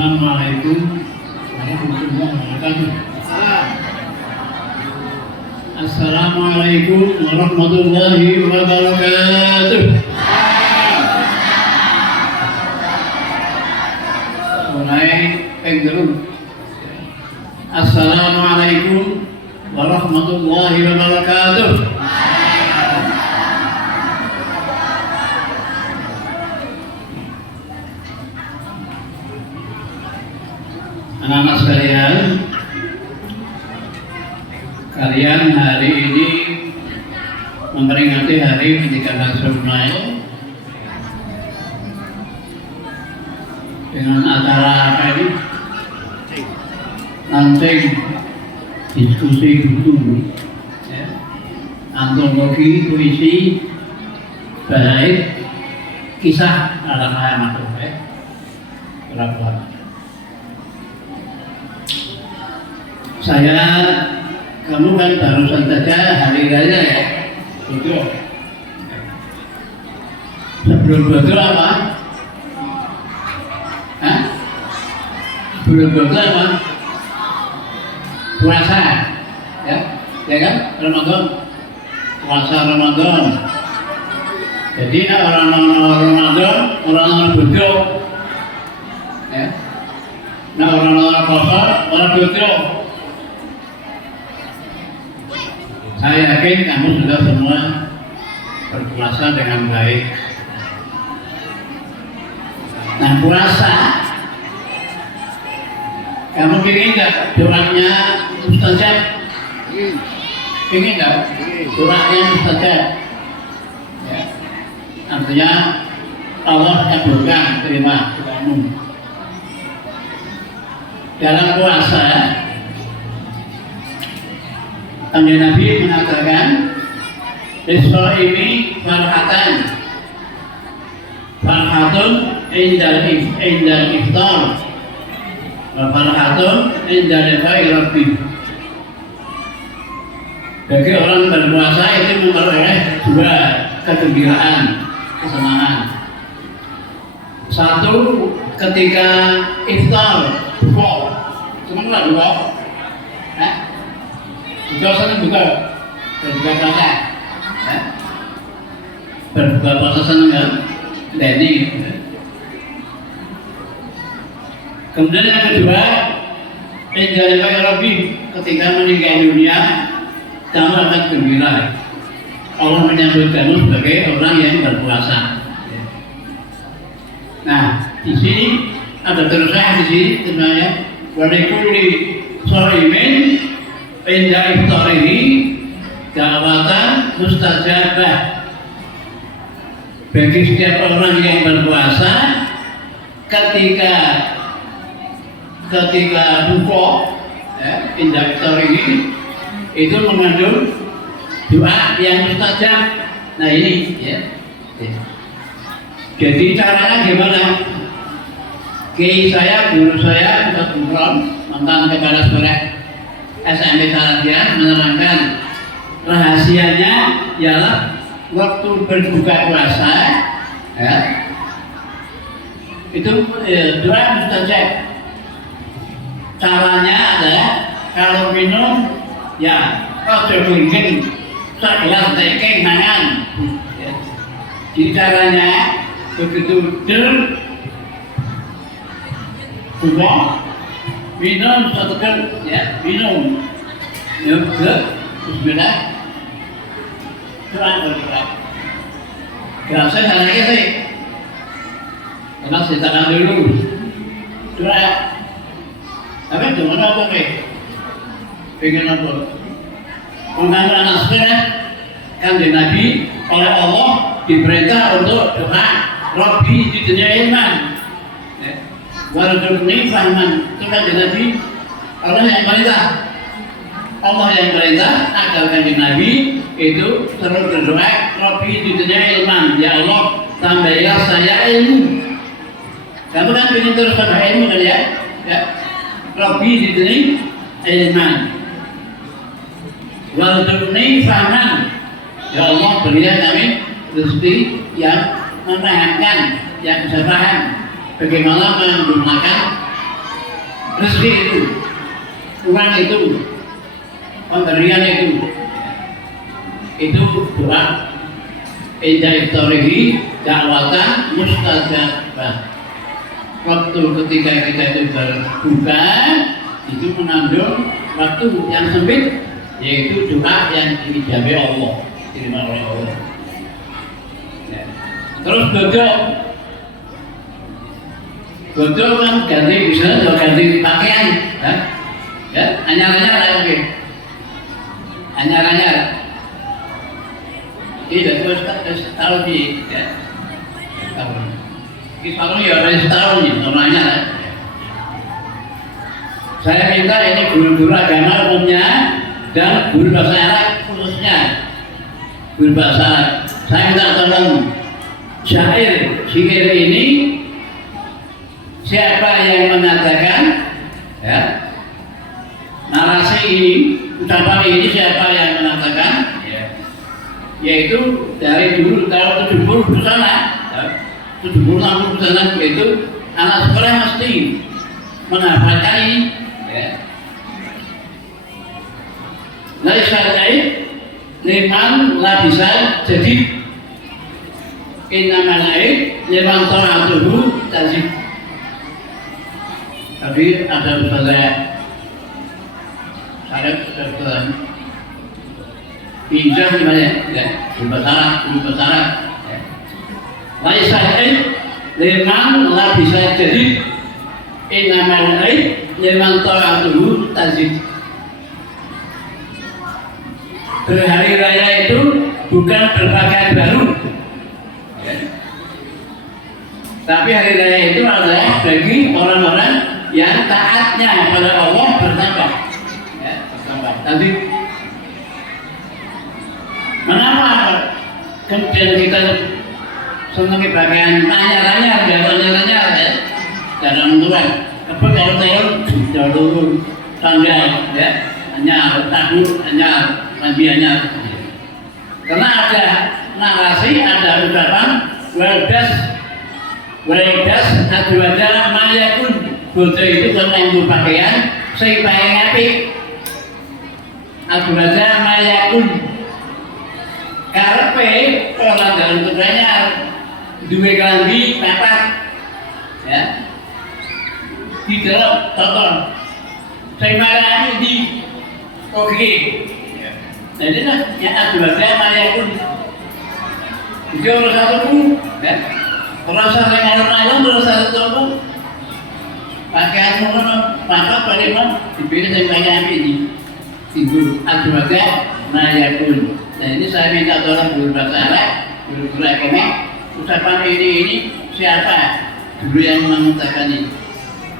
Assalamualaikum warahmatullahi wabarakatuh. Assalamualaikum warahmatullahi wabarakatuh. Mulai penggerung. Assalamualaikum warahmatullahi wabarakatuh. Anak-anak sekalian, kalian hari ini memperingati hari pendidikan nasional dengan acara apa ini? Nanti diskusi buku, ya. Antologi puisi, bait, kisah dalam ayat berapa? Kamu kan barusan saja hari raya ya, betul. Sebelum betul apa? Hah? Sebelum betul apa? Puasa, ya kan? Ramadan, puasa Ramadan. Jadi orang-orang Ramadan, orang-orang betul, ya. Nah orang-orang puasa, orang betul. Saya yakin kamu sudah semua berpuasa dengan baik. Nah puasa, kamu ingin nggak doanya mustajab? Ingin nggak doanya mustajab? Ya. Artinya Allah kabulkan, terima doamu. Dalam puasa, Kanjeng Nabi mengatakan, "Isra ini farhatan, farhatun indal iftar, farhatun indal liqa'i rabbi." Bagi orang berpuasa itu memperoleh dua kegembiraan, kesenangan. Satu, ketika iftar, buka, senang nggak buka? Juga senang juga berbuka puasa, berbuka puasa senang kan? Deni. Kemudian yang kedua, Injalikai Rabbi, ketika meninggal dunia, kamu akan gembira. Allah menyambut kamu sebagai orang yang berpuasa. Nah, di sini ada tulisan di sini sebenarnya, walikulli shaimin inda iftarihi da'watan mustajabah. Bagi setiap orang yang berpuasa, ketika buka, ya, inda iftarihi itu mengandung doa yang mustajab. Nah ini, ya. Jadi caranya gimana? Kiai saya, guru saya, Ustaz Gufron, mantan kepala sekolah SMP Salatiah, menerangkan rahasianya ialah waktu berbuka puasa, ya, itu doa mustajab. Caranya adalah kalau minum, ya, ojo mungkin segelas teke mangan. Jadi caranya begitu buka, minum satu kan, ya, minum, bismillah, doa berdoa. Gelasnya sana lagi sih, gelas ditahan dulu, doa. Tapi jangan apa nih, pengen apa? Mengambil anak sepeda, kan di Nabi oleh Allah diperintah untuk doa, Rabbi di dunia iman. Warzuqni fahman, itu kan Nabi, Allah yang perintah agar kanjeng Nabi itu terus berdoa, Rabbi di dunia ilman, ya Allah tambahlah saya ilmu. Kamu kan ingin terus tambah ilmu kan ya? Ya. Rabbi di dunia ilman, warzuqni fahman, ya Allah berikan kami rezeki yang memahami, yang bisa paham bagaimana menggunakan rezeki itu, uang itu, pemberian itu doa. Indah iftarihi da'watan mustajabah. Waktu ketika kita itu berbuka itu mengandung waktu yang sempit, yaitu doa yang diijabahi Allah, diterima oleh Allah. Ya. Terus godok kan ganti bisa ganti pakaian, ya, anyar-anyar lagi, anyar-anyar. Iya, terus taruh di, ya, taruh. Taruh ya, ada taruh nih, namanya. Saya minta ini guru-guru agama umumnya dan guru bahasa Arab khususnya, guru bahasa Arab. Saya minta tolong syair ini siapa yang mengatakan, ya, narasi ini, ucapan ini siapa yang mengatakan? Yaitu dari dulu tahun 70 ke sana, 70-60 ke sana, yaitu anak sekolah mesti menghafalkan ini. Ya. Dari syariat liman la bisa jadi innamal aid liman ta'atuhu tajib. Tapi ada usaha saya sudah pinjam gimana ya, berbesar. Laisa liman la bisa jadi innamal aid liman ta'atuhu tajid. Berhari raya itu bukan berpakaian baru, ya. Tapi hari raya itu adalah bagi orang-orang yang taatnya kepada Allah bertambah, ya, bertambah. Nanti mengapa kemudian kita senangi pakaian anyar-anyar, ya, dalam tuan. Apa kalau tahun tanggal, ya, anyar, tahun anyar, nabi anyar. Karena ada narasi, ada ucapan Waldas adwada mayakun. Bodoh itu kalau yang pakaian saya pakai ngapi. Adwada mayakun. Karpe orang dalam tujuannya dua kali papat, ya, di dalam total. Saya pakai di oke. Jadi lah yang adwada mayakun. Itu orang satu pun, ya. Orang satu yang malam orang satu pakaian mana papat pada mana dipilih saya pakai apa ini tidur adwada mayakun. Nah ini saya minta tolong guru bahasa Arab, guru agama, ucapan ini siapa guru yang mengatakan ini?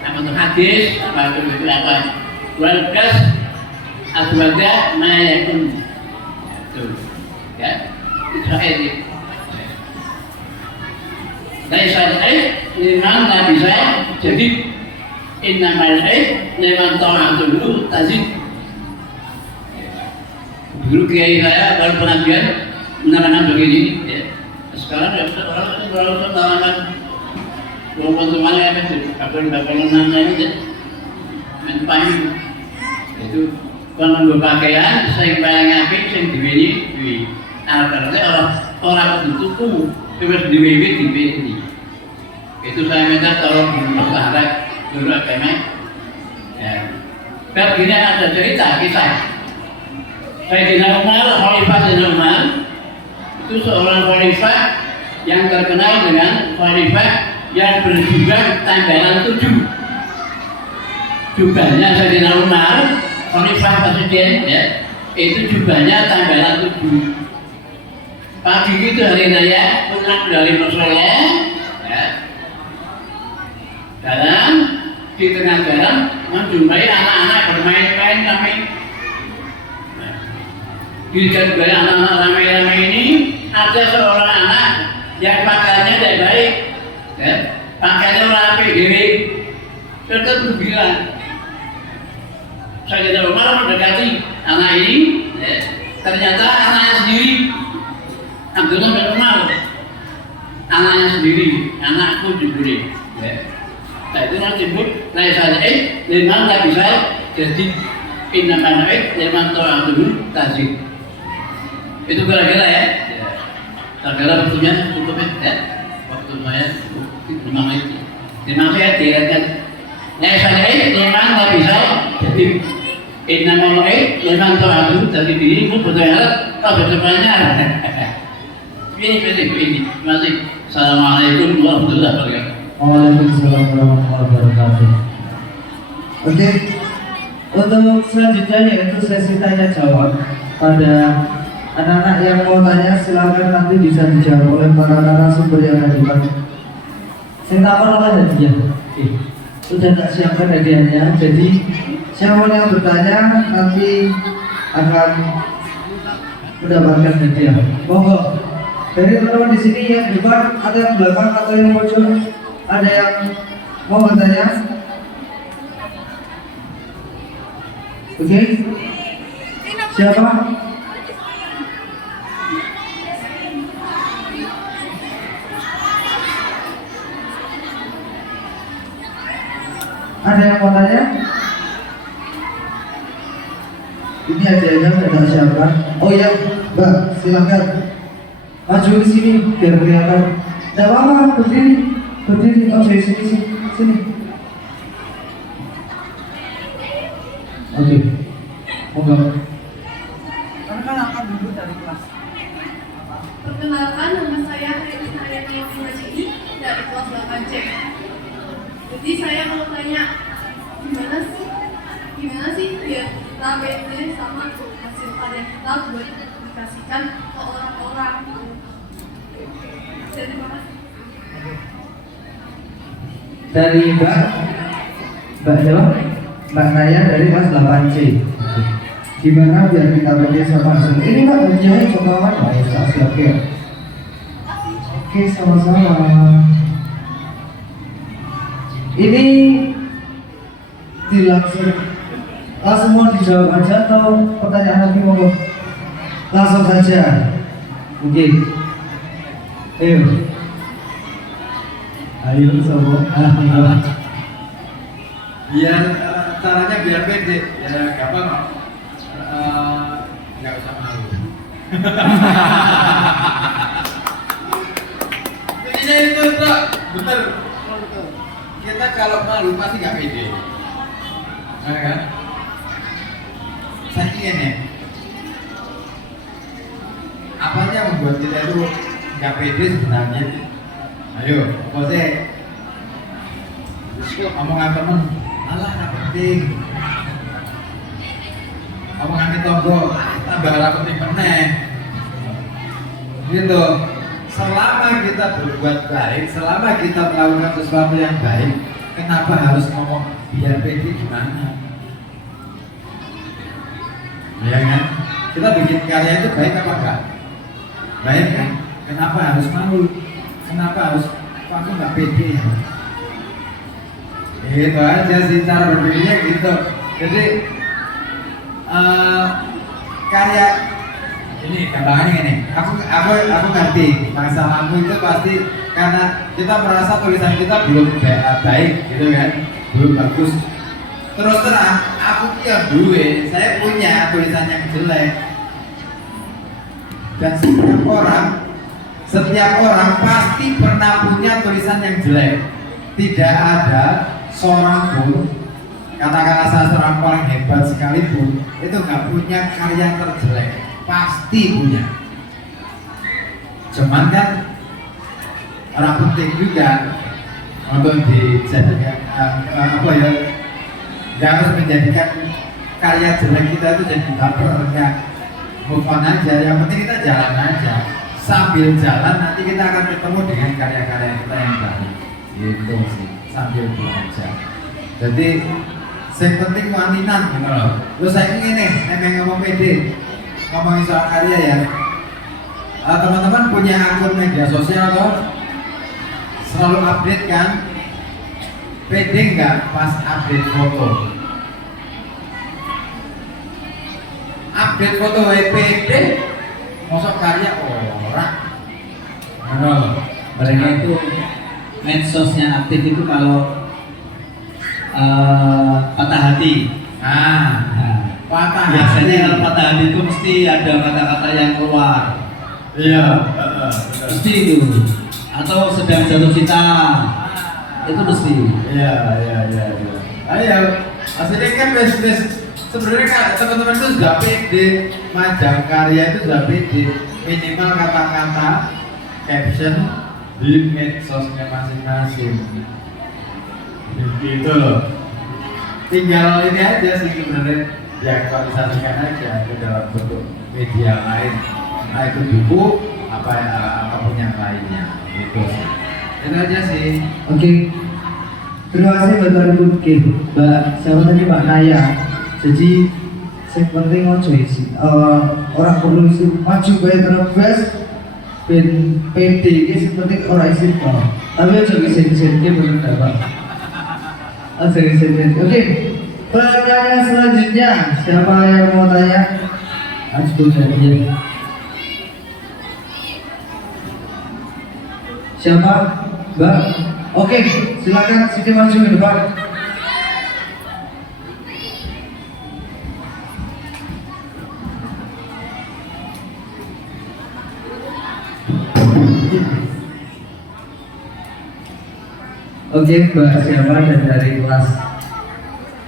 Apa itu hadis? Apa itu apa? Waldas adwada mayakun. Tuh, ya, itu ini. Laisa al-aid liman la bisa jadi innamal aid liman ta'atuhu tajid. Dulu kiai saya baru pengajian menerangkan begini, ya. Sekarang ya orang menerangkan kelompok semuanya apa itu kapan namanya itu main payung itu kalau berpakaian saya paling api saya di orang itu terus di itu saya minta tolong guru bahasa guru agama, ya. Dan gini ada cerita kisah Sayyidina Umar, Khalifah Sayyidina Umar itu seorang khalifah yang terkenal dengan khalifah yang berjubah tanggalan 7. Jubahnya Sayyidina Umar, khalifah presiden, ya, itu jubahnya tanggalan 7. Pagi itu hari raya pulang dari musola, ya, dalam di tengah jalan menjumpai anak-anak bermain-main kami. Di tengah anak-anak ramai-ramai ini ada seorang anak yang pakaiannya tidak baik, ya, pakaiannya rapi diri. Terus bilang, saya tidak mau mendekati anak ini, ya, ternyata anaknya sendiri. Abdullah bin Umar, anaknya sendiri, anakku diberi, ya. Nah itu yang disebut laisa liman tak bisa jadi innaman liman ta'atuhu tasik. Itu kira-kira ya. Kira-kira waktunya cukup ya. Waktu saya 5 menit. 5 menit dikatakan laisa liman tak bisa jadi innaman liman ta'atuhu tasik. Ini betul ya. Kalau sebenarnya ini. Masih. Assalamualaikum warahmatullahi wabarakatuh. Waalaikumsalam warahmatullahi wabarakatuh. Oke, untuk selanjutnya yaitu sesi tanya jawab. Pada anak-anak yang mau tanya silakan nanti bisa dijawab oleh para narasumber yang ada di depan. Saya takut oleh hadiah. Oke, sudah tak siapkan hadiahnya. Jadi siapa yang bertanya nanti akan mendapatkan hadiah. Monggo. Dari teman-teman di sini yang di depan, ada yang belakang atau yang pojok, ada yang mau bertanya? Oke, siapa? Ada yang mau tanya? Ini hadiahnya sudah siapa? Oh ya, Mbak, silakan. Maju ke sini biar kelihatan. Tidak apa-apa, berdiri. Oh, dari sini. Oke. Moga. Karena kan akan dulu dari kelas. Perkenalkan, nama saya Hayati Majidi dari kelas 8C. Jadi saya mau tanya, gimana sih biar kita pede sama hasil karya kita buat dikasihkan ke orang-orang. Terima kasih. Dari Mbak siapa? Mbak Naya dari kelas 8C. Gimana biar kita pede sama hasil? Ini Mbak hadiahnya coba mana? Siap ya. Oke, sama-sama. Ini langsung mau dijawab aja atau pertanyaan lagi mau langsung saja? Mungkin. Ayo sobo. Biar caranya biar pede, ya gampang. Nggak usah malu. Intinya itu tuh, bener. Kita kalau malu pasti nggak pede, kan? Saya ingin ya. Apa yang membuat kita itu nggak pede sebenarnya? Ayo, pokoknya omongan temen, alah nggak penting. Omongan tonggo, tambah nggak penting meneh. Gitu. Selama kita berbuat baik, selama kita melakukan sesuatu yang baik, kenapa harus ngomong biar pede gimana? Ya kan? Kita bikin karya itu baik apa enggak? Baik kan? Kenapa harus malu? Kenapa harus aku nggak pede? Gitu aja sih cara berpikirnya gitu. Jadi karya ini gampangannya ini. Aku ngerti masalahmu itu pasti karena kita merasa tulisan kita belum baik, gitu kan? Belum bagus. Terus terang, aku yang duwe, saya punya tulisan yang jelek. Dan setiap orang pasti pernah punya tulisan yang jelek. Tidak ada seorang pun, katakanlah seorang orang hebat sekalipun, itu nggak punya karya yang terjelek. Pasti punya. Cuman kan orang penting juga untuk dijadikan apa ya? Nggak harus menjadikan karya jelek kita itu jadi baper, enggak. Move on aja, yang penting kita jalan aja. Sambil jalan nanti kita akan ketemu dengan karya-karya kita yang baik. Gitu sih, sambil belajar. Jadi yang penting wanginan gitu loh. Terus saya ingin nih, ngomong pede, ngomongin soal karya ya. Teman-teman punya akun media sosial atau selalu update kan? Pede nggak pas update foto? Update foto WPD, mosok karya orang. Mereka itu medsosnya aktif itu kalau patah hati. Patah Biasanya hati. kalau patah hati itu mesti ada kata-kata yang keluar. Iya. Mesti itu. Atau sedang jatuh cinta. Itu mesti. Iya. Ayo, aslinya kan bisnis. Sebenarnya kan teman-teman itu sudah pede, Majang Karya itu sudah pede. Minimal kata-kata caption di medsosnya masing-masing. Gitu loh. Tinggal ini aja sih sebenarnya diaktualisasikan aja ke dalam bentuk media lain. Nah itu buku apapun yang lainnya. Gitu. Itu aja sih. Oke. Terima kasih Mbak Tuan Mbak siapa tadi Mbak Naya. Jadi yang penting ojo isi. Orang perlu isi maju kayak terus ben PD ini penting orang isi kok. Tapi ojo isi belum dapat. Ojo isi. Oke. Pertanyaan selanjutnya siapa yang mau tanya? Ajukan saja. Siapa? Mbak? Oke, silakan Siti maju ke depan. Oke, Mbak siapa dan dari kelas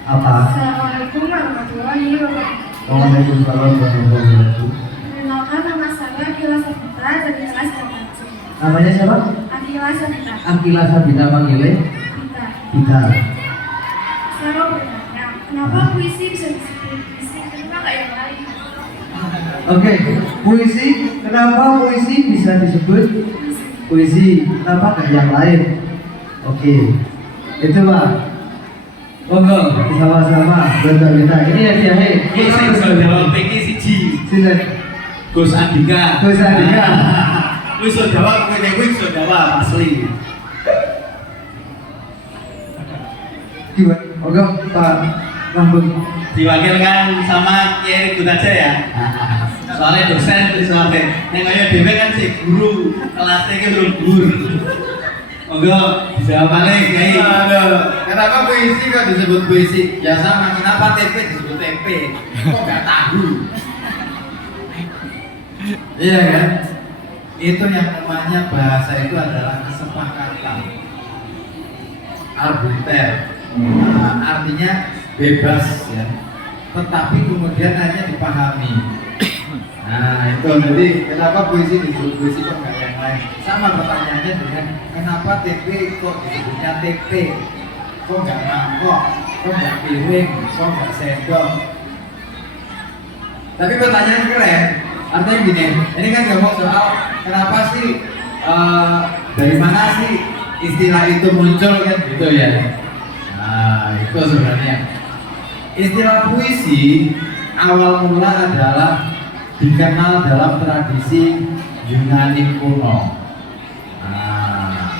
apa? Assalamualaikum warahmatullahi wabarakatuh. Waalaikumsalam warahmatullahi wabarakatuh. Perkenalkan, nama saya Akila Sabita dari kelas 8. Namanya siapa? Akila Sabita. Akila Sabita panggilnya Kita. Kita. Saya mau bertanya, kenapa puisi bisa disebut puisi? Kenapa nggak yang lain? Oke, puisi. Kenapa puisi bisa disebut puisi? Kenapa nggak yang lain? Oke, itu Pak. Monggo sama-sama buat kita. Ini ya dia. Ini sing bisa jawab iki siji. Silakan. Gus Andika. Gus Andika. Wis iso jawab kowe nek wis iso jawab asli. Gimana? Monggo Pak Rambut. Diwakilkan sama Kiai Ribut aja ya. Soalnya dosen itu soalnya. Nek kaya dhewe kan si guru, kelasnya ki belum guru. Monggo dijawab balik Kiai. Aduh, kenapa puisi kok disebut puisi? Ya sama, kenapa TP disebut TP? Kok nggak tahu? Iya kan? Itu yang namanya bahasa itu adalah kesepakatan arbiter. Artinya bebas ya. Tetapi kemudian hanya dipahami. Nah itu jadi kenapa puisi disebut puisi kok nggak yang lain? Sama pertanyaannya dengan kenapa TP kok disebutnya TP? Kok nggak mangkok? Kok nggak piring? Kok nggak sendok? Tapi pertanyaan keren. Artinya gini, ini kan ngomong soal kenapa sih dari mana sih istilah itu muncul kan gitu ya? Nah itu sebenarnya istilah puisi awal mula adalah dikenal dalam tradisi Yunani kuno. Nah,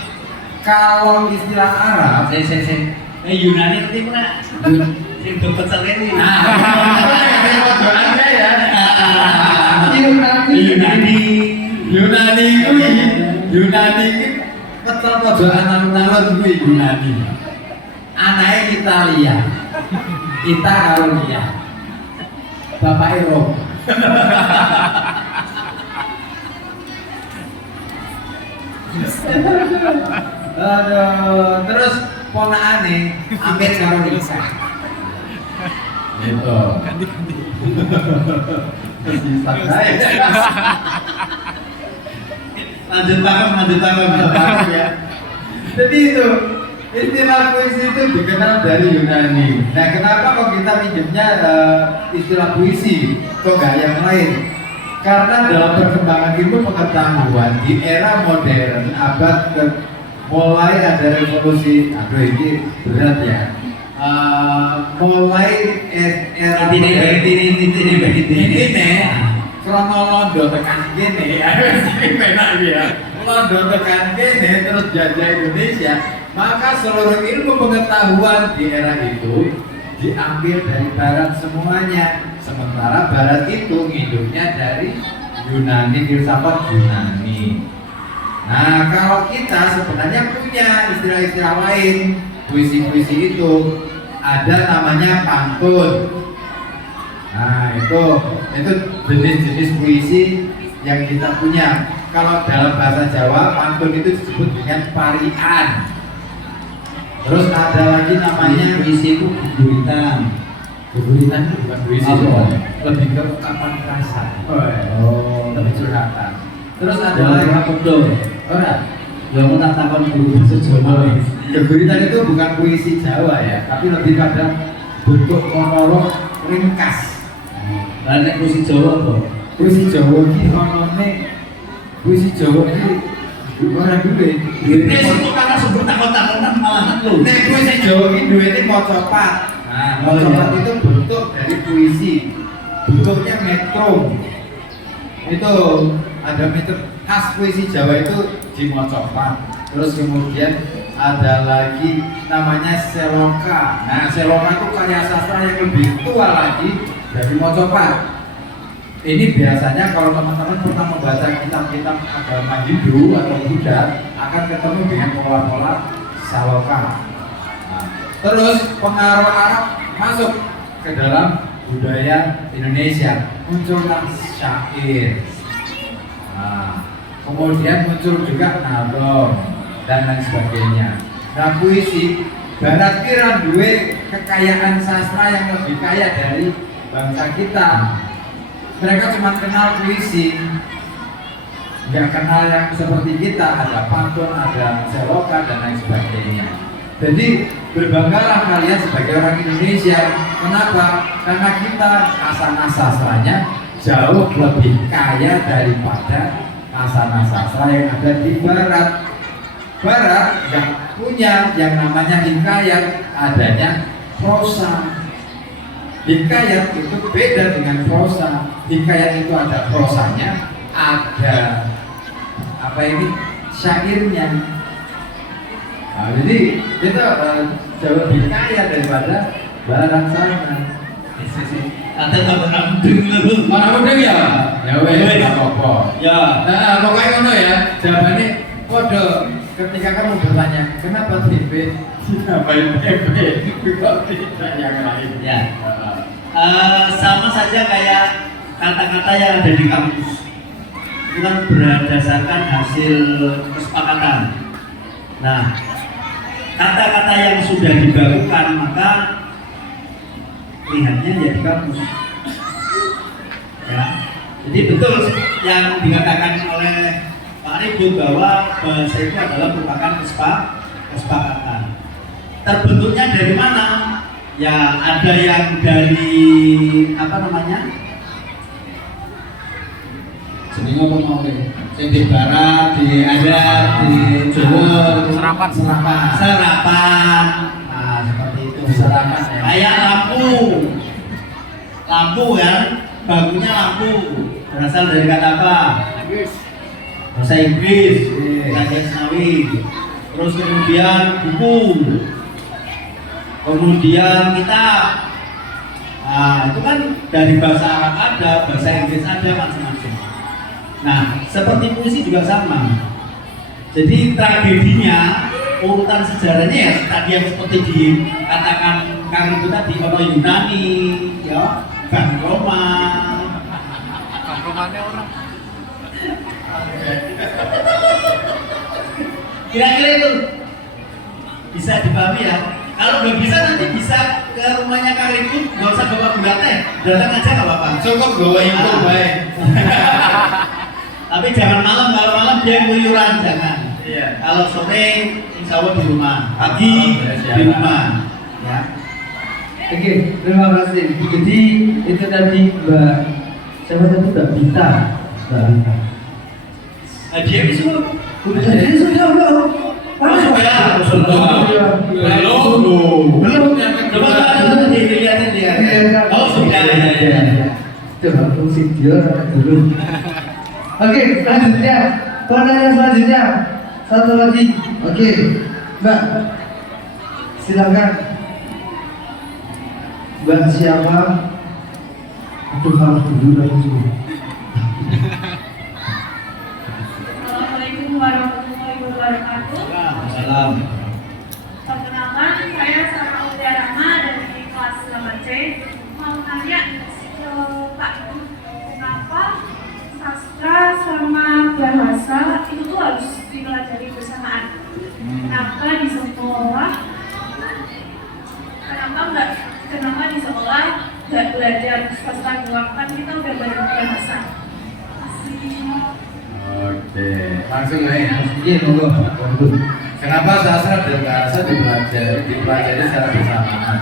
kalau istilah Arab, Yunani itu mana? Sing do pecel ini. Anda ya. Yunani. Yunani kuwi, Yunani iki pecel pojokan alun-alun kuwi Yunani. Anake Italia. Kita karo dia. Bapak Ero. Aduh, terus ponakane Amir karo Nisa. Gitu. Lanjut tangan Ya. Jadi itu istilah puisi itu dikenal dari Yunani. Nah, kenapa kok kita minjemnya istilah puisi, kok nggak yang lain? Karena dalam perkembangan ilmu pengetahuan di era modern abad ke mulai ada revolusi, aduh ini berat ya. Mulai era ini kronolondo tekan gini ya, penak ya. Londo tekan gini terus jajah Indonesia, maka seluruh ilmu pengetahuan di era itu diambil dari Barat semuanya. Sementara Barat itu ngidupnya dari Yunani, filsafat Yunani. Nah, kalau kita sebenarnya punya istilah-istilah lain, puisi-puisi itu ada namanya pantun. Nah itu jenis-jenis puisi yang kita punya. Kalau dalam bahasa Jawa pantun itu disebut dengan parian. Terus ada lagi namanya puisi itu guritan. Guritan itu bukan puisi, Apa? lebih ke ungkapan perasaan. Oh, Lebih curhatan. Terus ada ada lagi lagi dong. orang Yang mau tak takon guru bahasa Jawa. Guritan itu bukan puisi Jawa ya, tapi lebih pada bentuk monolog ringkas. Lah nek puisi Jawa apa? Puisi Jawa ini puisi Jawa ini orang dulu Ini sebut karena sebut takon-takonan malah lu. Nek puisi Jawa ini duwe mocopat. Nah, Oh, mocopat iya. itu bentuk dari puisi. Bentuknya metrum. Itu ada metrum khas puisi Jawa itu di mocopat. Terus kemudian ada lagi namanya seloka. Nah, seloka itu karya sastra yang lebih tua lagi dari mocopat. Ini biasanya kalau teman-teman pernah membaca kitab-kitab agama Hindu atau Buddha akan ketemu dengan pola-pola saloka. Nah, terus pengaruh Arab masuk ke dalam budaya Indonesia, muncullah syair. Nah, kemudian muncul juga nadom dan lain sebagainya. Nah, puisi Barat kira duwe kekayaan sastra yang lebih kaya dari bangsa kita. Mereka cuma kenal puisi, nggak kenal yang seperti kita, ada pantun, ada seloka dan lain sebagainya. Jadi berbanggalah kalian sebagai orang Indonesia. Kenapa? Karena kita khasana sastranya jauh lebih kaya daripada khasana sastra yang ada di Barat. Barat nggak punya yang namanya hikayat, adanya prosa. Hikayat itu beda dengan prosa. Hikayat itu ada prosanya, ada syairnya. Nah, jadi kita jauh lebih kaya daripada Barat sana. Kata tambah rambut lu. Mana udah ya? Ya wes, nggak apa-apa. Ya. Nah, pokoknya ngono ya. Jawabannya kode ketika kamu bertanya kenapa TB ngapain TB kok tidak yang lain Ya. Sama saja kayak kata-kata yang ada di kampus. Itu kan berdasarkan hasil kesepakatan. Nah, kata-kata yang sudah dibakukan maka lihatnya ya di kampus. Ya. Jadi betul yang dikatakan oleh Pak Ribut bahwa bahasa itu adalah merupakan kesepakatan. Terbentuknya dari mana? Ya ada yang dari apa namanya? jadi ngomong mau deh di barat di ada di Jawa serapan Nah seperti itu. serapan ya Kayak lampu kan, bakunya lampu berasal dari kata apa? Bahasa Inggris, bahasa Isnawi. Terus kemudian buku, kemudian kitab. Nah itu kan dari bahasa Arab ada, bahasa Inggris ada, macam-macam. Nah seperti puisi juga sama. Jadi tragedinya, urutan sejarahnya ya tadi yang seperti dikatakan Kang itu tadi, ono Yunani, ya, Bang Roma. Bang Romanya orang. Kira-kira itu bisa dipahami ya. Kalau nggak bisa nanti bisa ke rumahnya Kang Ribut, nggak usah bawa gula teh, datang aja nggak apa-apa. cukup bawa itu baik Tapi jangan malam, kalau malam dia keluyuran jangan. iya Kalau sore insya Allah di rumah, pagi di rumah. Ya. Oke, terima kasih. Jadi itu tadi Mbak siapa tadi Mbak Bita. Mbak Bita. Dia bisa. Jadi sudah belum? Oh, sudah. Belum. Coba dilihatin dia. Oh sudah. Coba fungsi dia dulu. Oke, selanjutnya. Pertanyaan selanjutnya. Satu lagi. Oke, Mbak. Silakan. Mbak siapa? Aduh, harus dulu lagi. Assalamualaikum warahmatullahi wabarakatuh. Salam. Perkenalkan, saya Sarah Utia Rahma dari langsung ya. Iya, monggo. Kenapa sastra dan bahasa dipelajari secara bersamaan?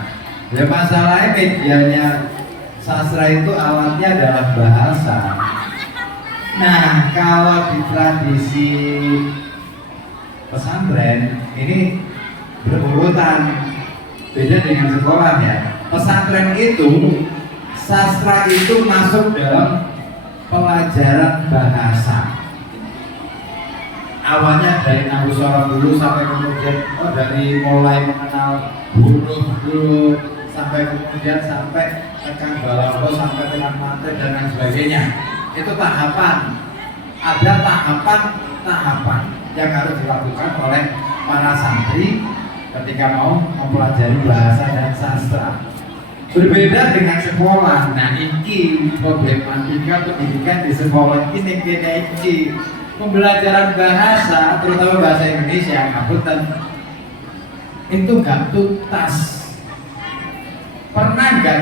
Ya masalahnya medianya sastra itu alatnya adalah bahasa. Nah, kalau di tradisi pesantren ini berurutan, beda dengan sekolah ya. Pesantren itu sastra itu masuk dalam pelajaran bahasa. Awalnya dari nahwu sorof dulu sampai kemudian dari mulai mengenal huruf dulu sampai kemudian sampai tekan balako sampai tekan mate dan lain sebagainya. Itu tahapan. Ada tahapan yang harus dilakukan oleh para santri ketika mau mempelajari bahasa dan sastra. Berbeda dengan sekolah. Nah, ini problematika pendidikan di sekolah ini pembelajaran bahasa, terutama bahasa Indonesia, ngapunten itu nggak tuntas. Pernah nggak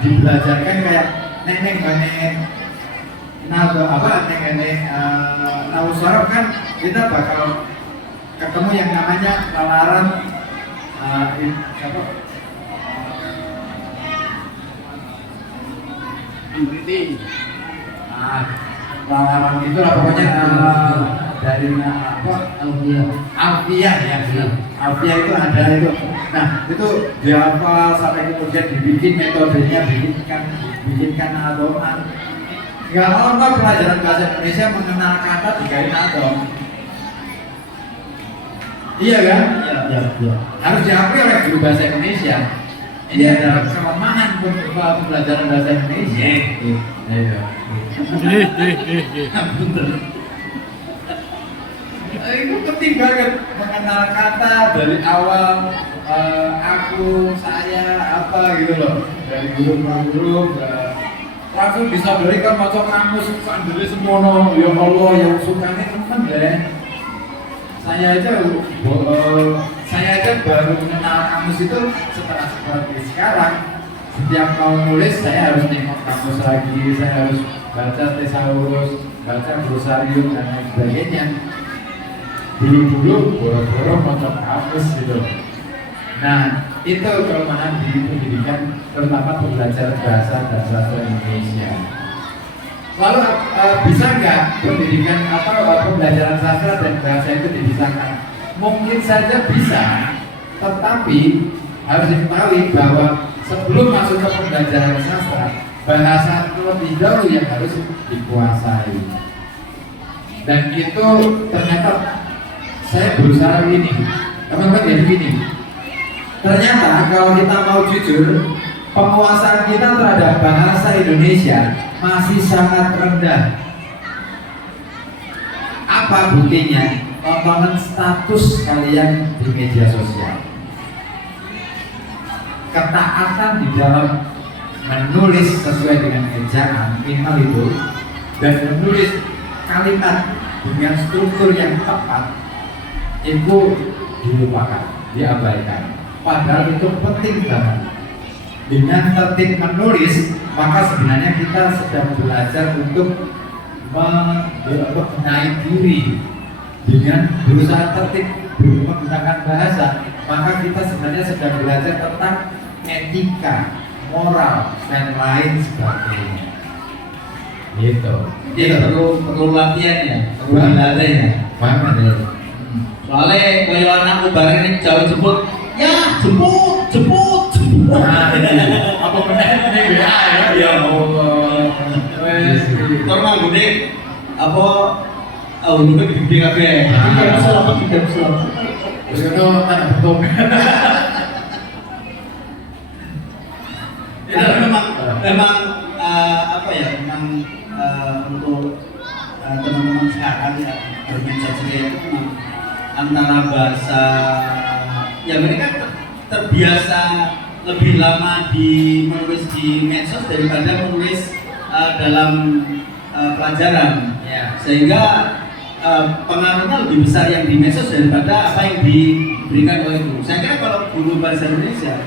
dibelajarkan kayak nenek nahwu sorof kan kita bakal ketemu yang namanya lalaran lalaran itu lah pokoknya dari alfiah ya. Alfiah itu ada itu. Nah, itu dihafal sampai kemudian dibikin metodenya, bikinkan adoman. Ya kalau pelajaran bahasa Indonesia mengenal kata digawe adom. Iya kan? Iya. Harus diakui oleh guru bahasa Indonesia. Ini adalah kelemahan pembelajaran bahasa Indonesia. Iya. Itu penting banget mengenal kata dari awal aku, saya, apa gitu loh, dari huruf langsung bisa berikan macam kamus sendiri semono. Ya Allah, yang sukanya temen deh. Saya aja baru mengenal kamus itu setelah seperti sekarang. Setiap mau nulis saya harus nengok kamus lagi, saya harus baca tesaurus, baca glosarium dan lain sebagainya. Dulu boro-boro macam kamus gitu. Nah, itu kelemahan di pendidikan, terutama pembelajaran bahasa dan sastra Indonesia. Lalu bisa nggak pendidikan atau pembelajaran sastra dan bahasa itu dipisahkan? Mungkin saja bisa, tetapi harus diketahui bahwa sebelum masuk ke pembelajaran sastra, bahasa terlebih dahulu yang harus dikuasai. Dan itu ternyata saya berusaha ini, teman-teman jadi gini. Ternyata kalau kita mau jujur, penguasaan kita terhadap bahasa Indonesia masih sangat rendah. Apa buktinya? Tontonan status kalian di media sosial. Ketaatan di dalam menulis sesuai dengan ejaan minimal itu dan menulis kalimat dengan struktur yang tepat itu dilupakan, diabaikan. Padahal itu penting banget. Dengan tertib menulis, maka sebenarnya kita sedang belajar untuk mengenai diri. Dengan berusaha tertib menggunakan bahasa, maka kita sebenarnya sedang belajar tentang etika, moral, dan lain sebagainya. Gitu. Jadi perlu latihan ya, perlu dilatih ya. Banget ya. Soalnya kalau anak bareng ini jauh jemput, ya jemput. Nah, apa benar ini BA ya? Ya Allah. Normal gede, apa? Udah gede kabeh. Tiga pesel. Terus itu ada betul. Itu memang apa ya? Memang untuk teman-teman sekarang ya organisasi itu memang antara bahasa ya mereka terbiasa lebih lama menulis di medsos daripada menulis dalam pelajaran Ya. sehingga pengaruhnya lebih besar yang di medsos daripada apa yang diberikan oleh guru. Saya kira kalau guru bahasa Indonesia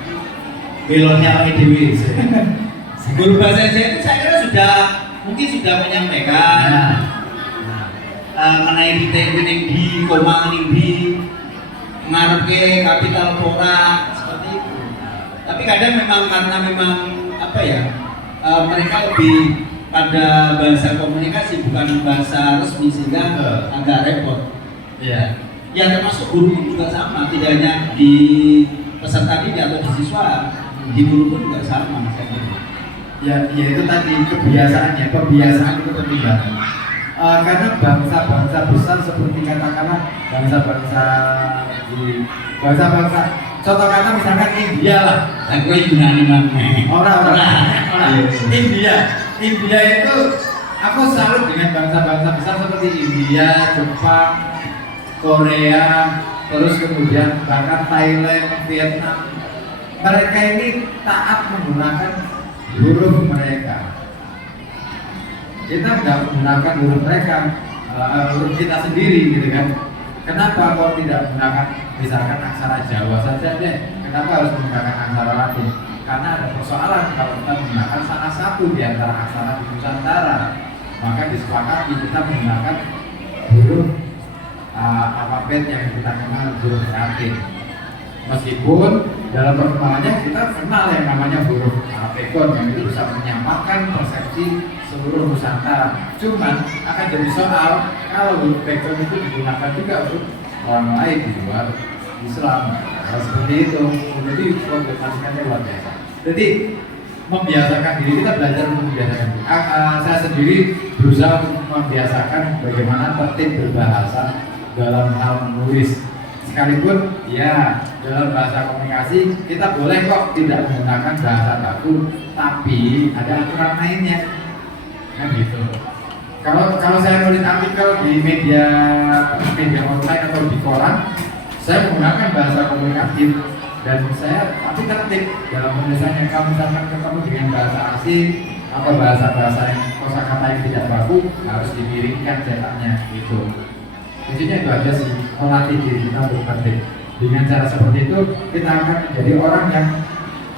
belonnya IDW guru bahasa Indonesia itu saya kira mungkin sudah menyampaikan mengenai titik di koma di ngarepe kapital pora seperti itu. Tapi kadang memang karena memang apa ya, mereka lebih pada bahasa komunikasi bukan bahasa resmi sehingga agak repot. Ya, ya termasuk guru pun juga sama, tidak hanya di peserta didik atau di siswa, di guru pun juga sama. Ya itu tadi kebiasaannya, pembiasaan itu penting banget. Karena bangsa-bangsa besar seperti katakanlah bangsa-bangsa contoh kata misalkan India lah, Aku Yunani mana? orang India itu aku salut dengan bangsa-bangsa besar seperti India, Jepang, Korea, terus kemudian bahkan Thailand, Vietnam. Mereka ini taat menggunakan huruf mereka. Kita nggak menggunakan huruf mereka, huruf kita sendiri gitu kan. Kenapa kok tidak menggunakan misalkan aksara Jawa saja deh? Kenapa harus menggunakan aksara Latin? Karena ada persoalan kalau kita menggunakan salah satu di antara aksara di Nusantara, maka disepakati kita menggunakan huruf alfabet yang kita kenal huruf Latin. Meskipun dalam perkembangannya kita kenal yang namanya huruf Alpekon yang itu bisa menyamakan persepsi seluruh Nusantara. Cuman akan jadi soal kalau huruf Alpekon itu digunakan juga untuk orang lain di luar Islam. Nah, seperti itu. Jadi problematikanya luar biasa. Jadi membiasakan diri, kita belajar untuk membiasakan diri. Saya sendiri berusaha untuk membiasakan bagaimana tertib berbahasa dalam hal menulis. Sekalipun ya dalam bahasa komunikasi kita boleh kok tidak menggunakan bahasa baku, tapi ada aturan mainnya, kan gitu. Kalau saya nulis artikel di media online atau di koran, saya menggunakan bahasa komunikatif dan saya tapi tertib dalam penulisannya. Kalau misalkan ketemu dengan bahasa asing atau bahasa yang kosakata yang tidak baku, harus dimiringkan cetaknya gitu. Intinya itu aja sih, melatih diri kita untuk tertib. Dengan cara seperti itu kita akan menjadi orang yang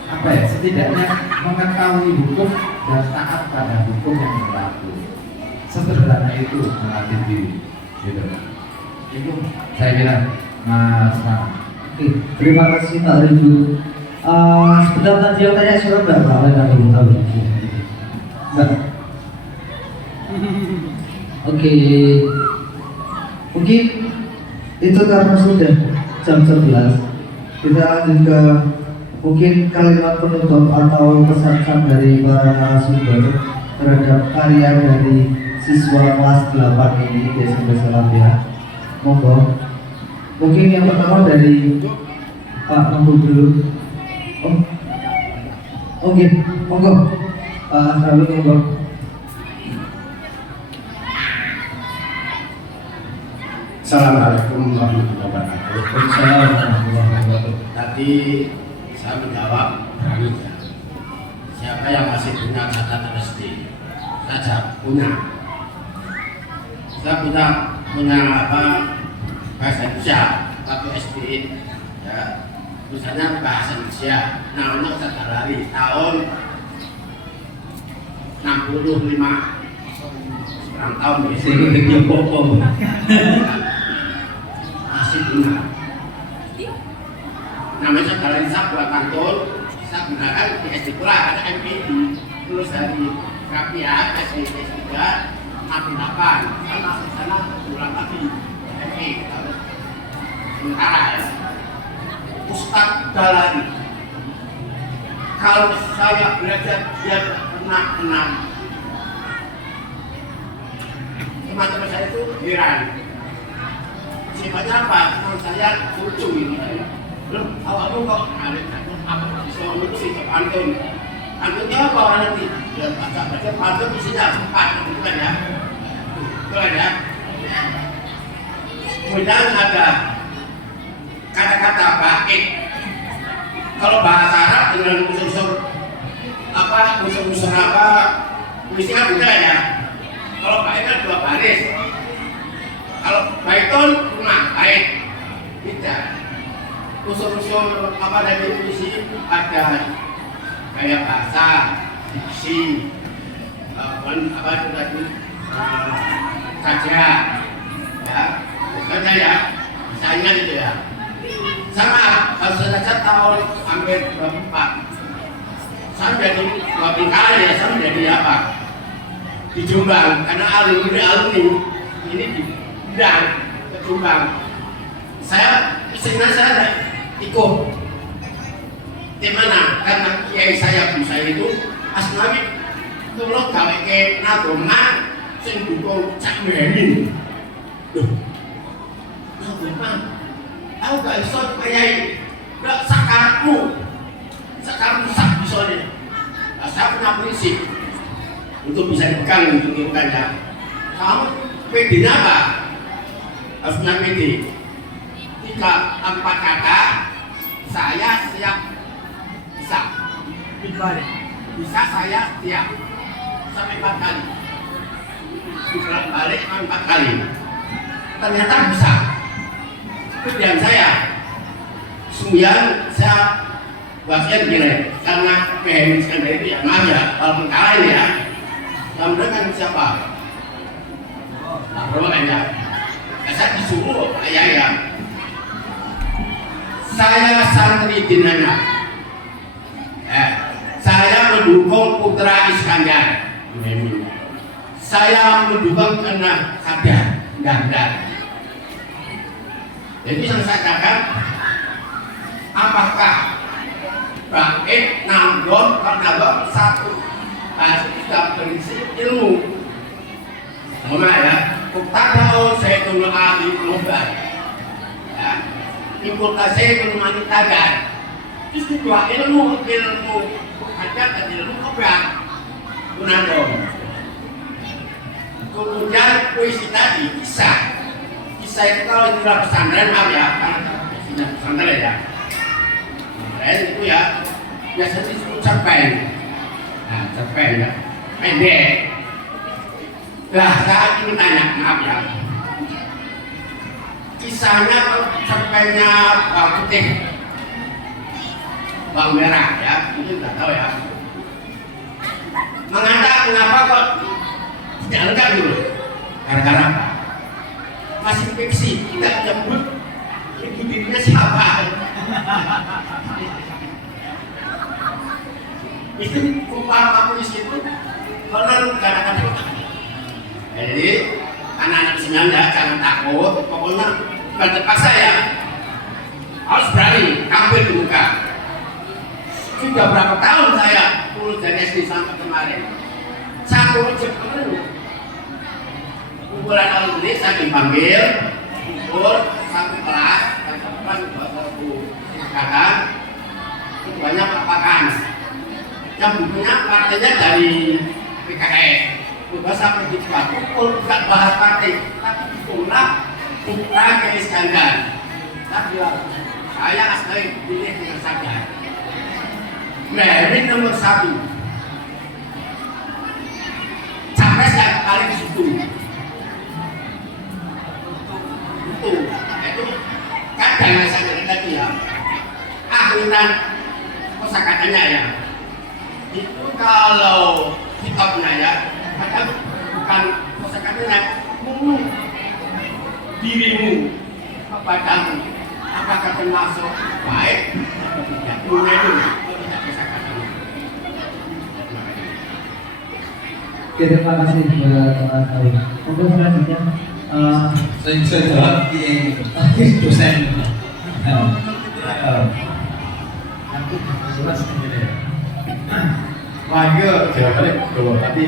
apa ya, setidaknya mengetahui hukum dan taat pada hukum yang berlaku. Sederhana itu melatih diri, gitu. Itu saya kira Mas Mak. Oke, terima kasih Pak Ridho. Sebentar tadi yang tanya surat nggak Pak? Enggak. Oke. Mungkin itu karena sudah jam 11. Kita lanjut ke mungkin kalimat penutup atau pesan-pesan dari para narasumber terhadap karya dari siswa kelas 8 ini di SMP Salabia. Monggo. Mungkin yang pertama dari Pak Monggo dulu. Oke, monggo. Selalu monggo. Assalamualaikum warahmatullahi wabarakatuh. Waalaikumsalam warahmatullahi wabarakatuh. Tadi saya menjawab, siapa yang masih punya catatan SD? Saya jawab, punya. Saya punya apa? Bahasa Indonesia waktu SD, ya. Tulisannya bahasa Indonesia. Namanya Sadarari tahun 65. Sekarang tahun ini masih benar. Namanya saudara Isa buat kantor, saya gunakan di SD pula ada MPD, terus dari KPA SD 3 MAPI 8, saya masuk sana bulan lagi MPD, sementara ya. Ustadz Dalari, kalau saya belajar dia pernah menang. Teman-teman saya itu heran. Sifatnya apa? Menurut saya lucu ini. Belum awal kok ada apa bisa lucu sih pantun. Pantunnya apa orang nanti? Ya baca pantun isinya 4 gitu kan ya. Itu ada. Kemudian ada kata-kata baik. Kalau bahasa Arab dengan unsur-unsur apa? Unsur-unsur apa? Tulisnya beda ya. Kalau baik kan 2 baris. Kalau baikon rumah baik, tidak. Unsur-unsur apa dari puisi ada gaya bahasa, diksi, apa itu tadi saja, ya, bukannya ya, misalnya gitu ya. Sama, saya tahun hampir 24. Saya jadi 20 kali ya, saya jadi apa? Di Jombang, karena alumni ini di Bidang ke Jombang. Saya istrinya saya ada ikut. Di mana? Karena kiai saya bu saya itu asnawi tolong gawe ke nadoma sing dukung cak meni. Loh, nadoma? Aku gak iso kayai, gak sakarmu sak bisanya. Nah, saya punya prinsip untuk bisa dipegang untuk ilmukannya. Kamu PD-nya apa? Harus punya PD. 3, 4 kata, saya siap bisa. Bisa saya siap sampai 4 kali. Balik 4 kali. Ternyata bisa. Kemudian saya sembilan saya bagian gini karena kehemiskan dari itu ya maaf ya walaupun kalah ini ya yang menang siapa? Berapa kan ya? Saya disuruh ayah saya santri dinanya saya mendukung Putra Iskandar saya mendukung kena Sadar Gandar. Jadi yang saya katakan apakah bangkit nanggon kalau satu sudah berisi ilmu sama ya kita tahu saya tunggu ahli global ya imputasi ilmu manitagan itu dua ilmu ada dan ilmu kebang gunandong kemudian puisi tadi kisah itu kalau di dalam pesantren maaf ya karena pesantren ya itu ya biasanya disebut cerpen. Nah cerpen ya pendek. Nah saya ingin tanya maaf ya kisahnya cerpennya bawang putih bawang merah ya itu nggak tahu ya mengatakan kenapa kok tidak lengkap dulu gara-gara apa? Masih fiksi, tidak menyebut ibu dirinya siapa. Itu umpama tulis itu kalau garakan itu. Jadi anak-anak sebenarnya jangan takut, pokoknya bukan terpaksa ya. Harus berani, tampil di muka. Sudah berapa tahun saya lulus dari SD sampai kemarin. Satu rejek penuh. Kumpulan alumni saya dipanggil ukur satu kelas dan kebetulan satu tingkatan itu banyak papakan yang bukunya partainya dari PKS udah sampai di ukur tidak bahas partai tapi itulah Putra Iskandar tapi saya asli pilih dengan sadar merit nomor 1 capres yang paling di situ itu kadang saya bilang tadi ya akhiran kosakatanya ya itu kalau kitabnya ya kadang bukan kosakatanya dirimu kepadamu apakah termasuk baik atau tidak itu tidak kosakatanya. Terima kasih Pak Said. Untuk selanjutnya saya jawab yang dosen. Wah, itu jawabannya dulu, tapi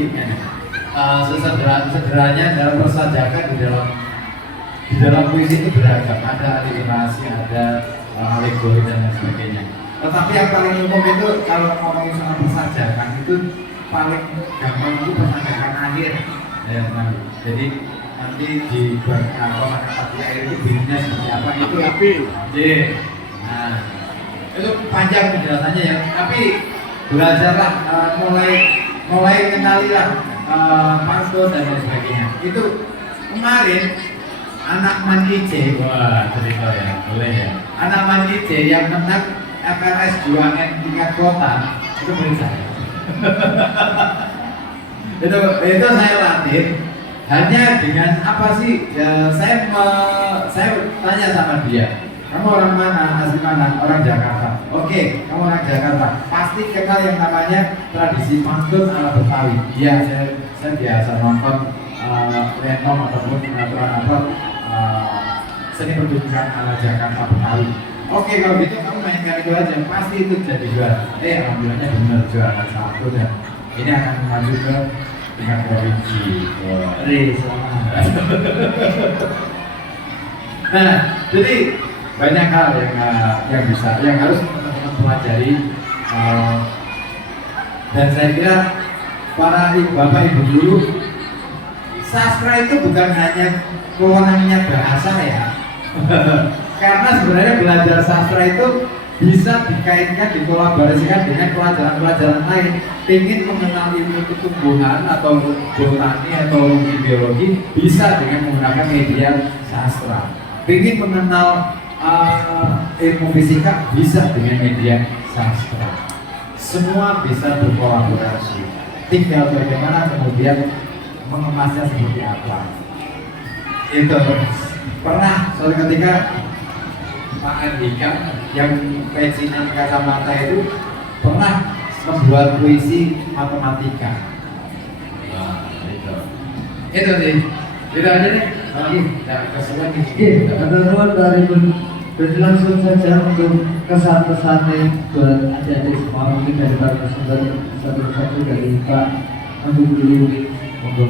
sederhananya dalam persajakan di dalam puisi itu beragam, ada alliterasi, ada alegori dan lain sebagainya. Tetapi yang paling umum itu kalau ngomongin soal persajakan itu paling gampang itu persajakan akhir. Ya, jadi nanti di kata air itu bunyinya seperti apa itu nah itu panjang penjelasannya ya tapi belajarlah mulai kenalilah pantun dan lain sebagainya itu kemarin anak Manice wah cerita ya boleh ya anak Manice yang menang FLS 2N tingkat kota itu beri saya itu saya latih Hanya dengan apa sih? Ya, saya tanya sama dia, kamu orang mana, asli mana? Orang Jakarta. Oke, kamu orang Jakarta. Pasti kenal yang namanya tradisi mangkun ala Betawi. Iya, saya biasa nonton lenong ataupun sinetron seni pertunjukan ala Jakarta Betawi. Oke, kalau gitu kamu mainkan itu aja, pasti itu jadi juara. Alhamdulillahnya benar juara satu dan ini akan maju ke tingkat provinsi. Nah, jadi banyak hal yang harus teman-teman pelajari, dan saya kira para bapak ibu guru, sastra itu bukan hanya kewenangannya bahasa ya. Karena sebenarnya belajar sastra itu bisa dikaitkan, dikolaborasikan dengan pelajaran-pelajaran lain. Ingin mengenal ilmu tumbuhan atau botani atau biologi bisa dengan menggunakan media sastra. Ingin mengenal ilmu fisika bisa dengan media sastra. Semua bisa berkolaborasi. Tinggal bagaimana kemudian mengemasnya seperti apa. Itu pernah suatu ketika Pak Andika yang pensiunan kacamata itu pernah membuat puisi matematika. Nah, itu sih. Itu aja deh. Keseruan nih. Teman-teman dari berarti langsung saja untuk kesan-pesannya buat adik-adik semua, mungkin dari para satu-satu dari Pak Abu dulu. Monggo.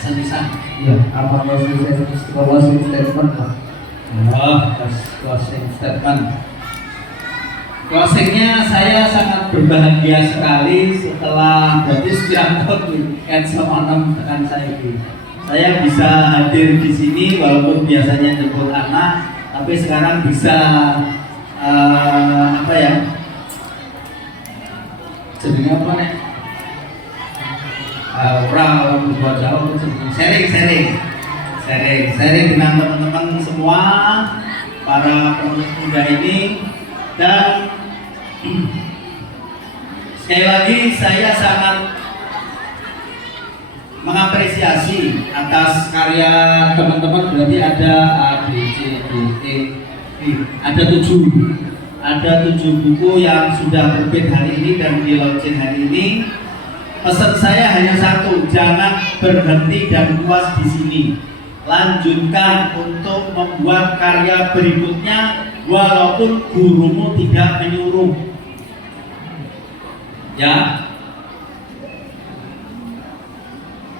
Pesan-pesan. Ya, apa closing statement Pak? Closing statement. Closingnya, saya sangat berbahagia sekali setelah berarti sekian tahun sama tekan saya ini. Saya bisa hadir di sini walaupun biasanya jemput anak, tapi sekarang bisa apa ya? Jadi apa nih? Orang berbuat jauh, sharing dengan teman-teman semua, para penulis muda ini, dan sekali lagi saya sangat mengapresiasi atas karya teman-teman. Berarti ada A, B, C, D, E, F, ada 7 buku yang sudah terbit hari ini dan di launching hari ini. Pesan saya hanya satu, jangan berhenti dan puas di sini. Lanjutkan untuk membuat karya berikutnya walaupun gurumu tidak menyuruh. Ya.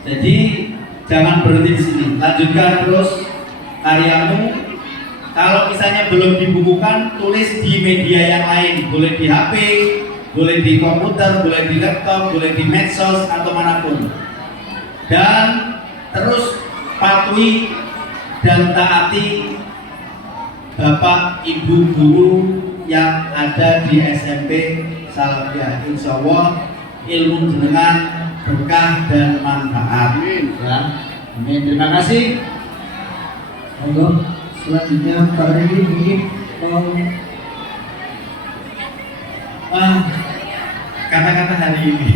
Jadi jangan berhenti di sini. Lanjutkan terus karyamu. Kalau misalnya belum dibukukan, tulis di media yang lain, boleh di HP, boleh di komputer, boleh di laptop, boleh di medsos atau manapun. Dan terus patuhi dan taati Bapak Ibu guru yang ada di SMP Salafiyah. Insya Allah ilmu jenengan berkah dan manfaat. Ya. Amin. Terima kasih. Monggo. Selanjutnya Pak Regi mungkin mau kata-kata hari ini.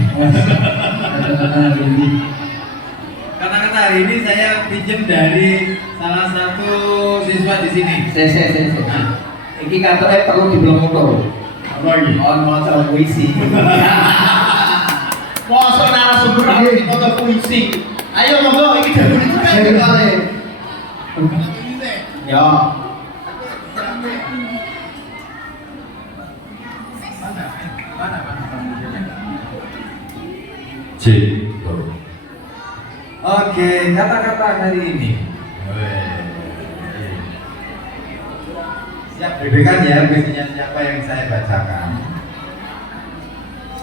Kata-kata hari ini saya pinjam dari salah satu siswa di sini. Ini katanya perlu dibelong motor. Apa lagi? Mau coba puisi. Masa narasumber harus foto puisi. Ayo monggo, ini dapur juga kali. Ya. C. Oke, kata-kata hari ini. Siap deg-degan ya puisinya siapa yang saya bacakan.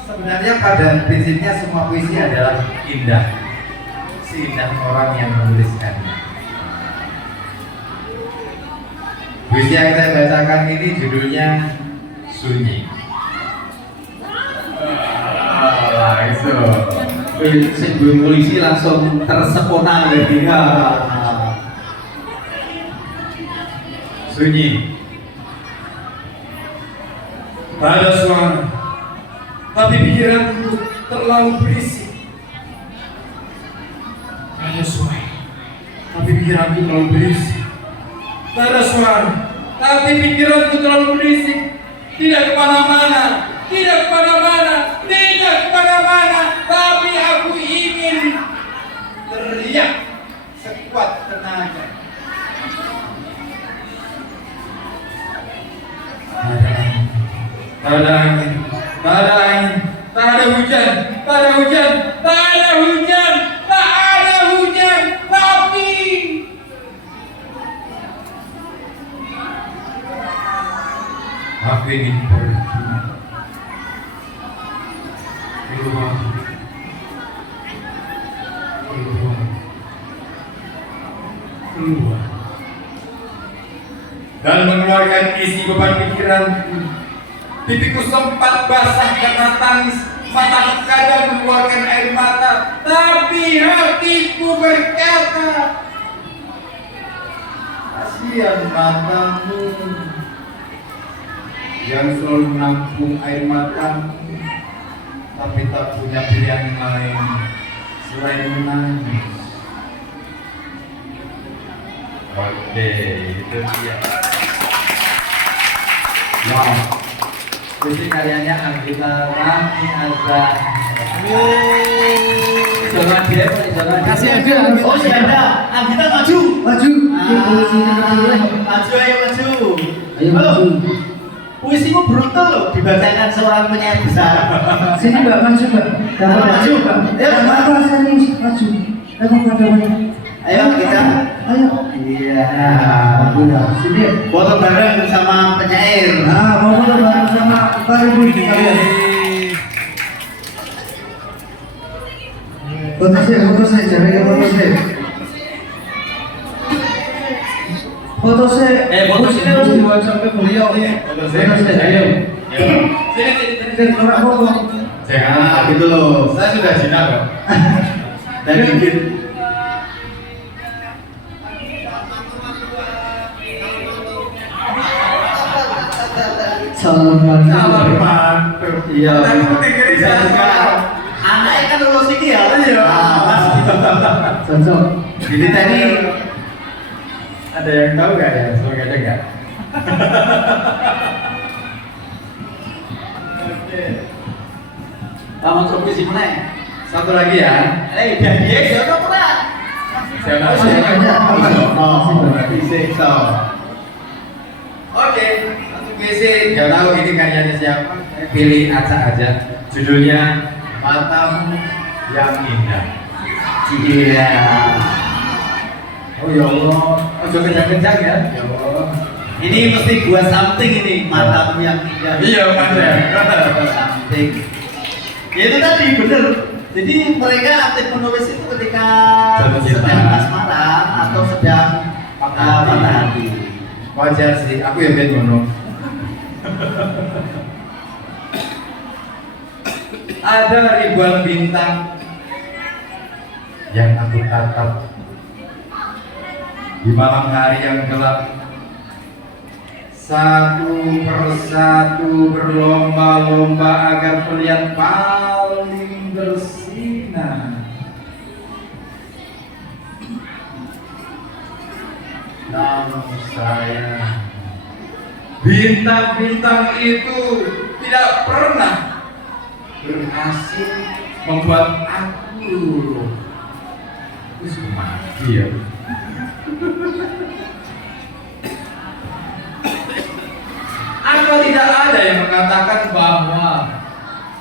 Sebenarnya pada prinsipnya semua puisi adalah indah. Seindah orang yang menuliskannya. Puisi yang saya bacakan ini judulnya Sunyi. Sebelum polisi langsung tersepona lagi. Sunyi. Ada suara, tapi pikiranku terlalu berisik. Ada suara, tapi pikiranku terlalu berisik. Tak ada suara, tapi pikiranku terlalu berisik. Tidak kemana-mana, tidak kemana-mana, tidak kemana-mana. Tapi aku ingin teriak sekuat tenaga. Tak ada angin, tak ada angin, tak ada hujan, tak ada hujan, tak ada hujan, tak ada hujan, tapi aku ingin pergi keluar, keluar, keluar, dan mengeluarkan isi beban pikiranku. Pipiku sempat basah karena tangis, mataku kadang mengeluarkan air mata, tapi hatiku berkata, kasihan matamu yang selalu menampung air matamu, tapi tak punya pilihan lain selain menangis. Oke, itu dia. Wow. Puisi karyanya Anggita Rani Azza. Coba dia, Kasih ada. Oh si ada, Anggita maju. Maju. Maju ayo maju. Ayo maju. Puisimu brutal loh, dibacakan seorang penyair besar. Sini Mbak, maju Mbak. Mbak, maju. Ya, Mbak, serius maju. Ayo, Ayo kita. Ayo. Iya. Sini. Foto bareng sama penyair. Nah, mau foto bareng sama Pak Ibu kalian. Foto saya, jangan foto saya. Foto saya. Foto sini harus dibuat sampai beliau nih. Foto saya, ayo. Sini, orang foto. Jangan gitu loh. Saya sudah jinak kok. Dan dikit. Calon mantap. Iya. Bisa juga. Anaknya kan lulus ini ya, Mas. Cocok. Jadi tadi Ada yang tahu nggak ya? Semoga ada nggak? Oke. kamu coba puisi mana? Satu lagi ya. Dan dia siapa pula? Siapa? Bisa. Oke, satu puisi. Nggak tahu ini karyanya siapa. Pilih acak aja. Judulnya Matamu yang Indah. Iya. Oh ya Allah, ojo kencang-kencang ya. Ya Allah. Ini mesti gua something ini, matamu yang indah. Iya, Mas ya. Something. Ya itu tadi bener. Jadi mereka aktif menulis itu ketika Jatuh cinta. sedang asmara atau sedang patah hati. Wajar sih, aku ya ben ngono. Ada ribuan bintang yang aku tatap di malam hari yang gelap. Satu persatu berlomba-lomba agar terlihat paling bersinar. Namun sayang, bintang-bintang itu tidak pernah berhasil membuat aku mati ya. Apa tidak ada yang mengatakan bahwa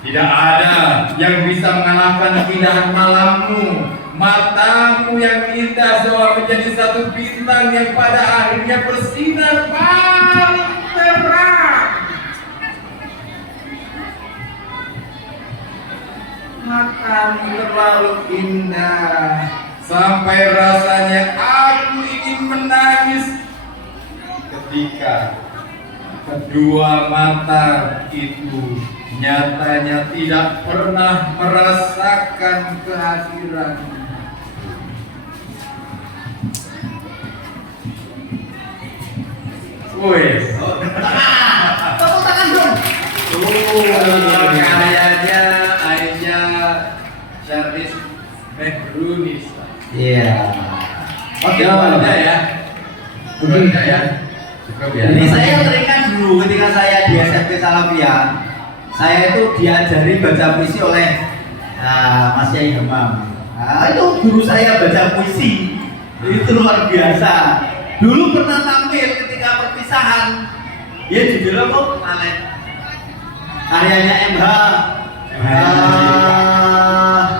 tidak ada yang bisa mengalahkan keindahan malammu, matamu yang indah seolah menjadi satu bintang yang pada akhirnya bersinar paling terang. Matamu terlalu indah sampai rasanya aku ingin menangis ketika kedua mata itu nyatanya tidak pernah merasakan kehadiran. Wes. Tepuk tangan dong. Kayaknya Aisyah Syarif Mehrunisa. Iya. Oke, Ada ya. Ada ya. Cukup ya. Ini saya teringat dulu ketika saya di SMP Salafiyah. Saya itu diajari baca puisi oleh Mas Yai Hamam. Itu guru saya baca puisi. Itu luar biasa. Dulu pernah tampil ketika perpisahan. Dia judulnya kok Alet. Karyanya MH.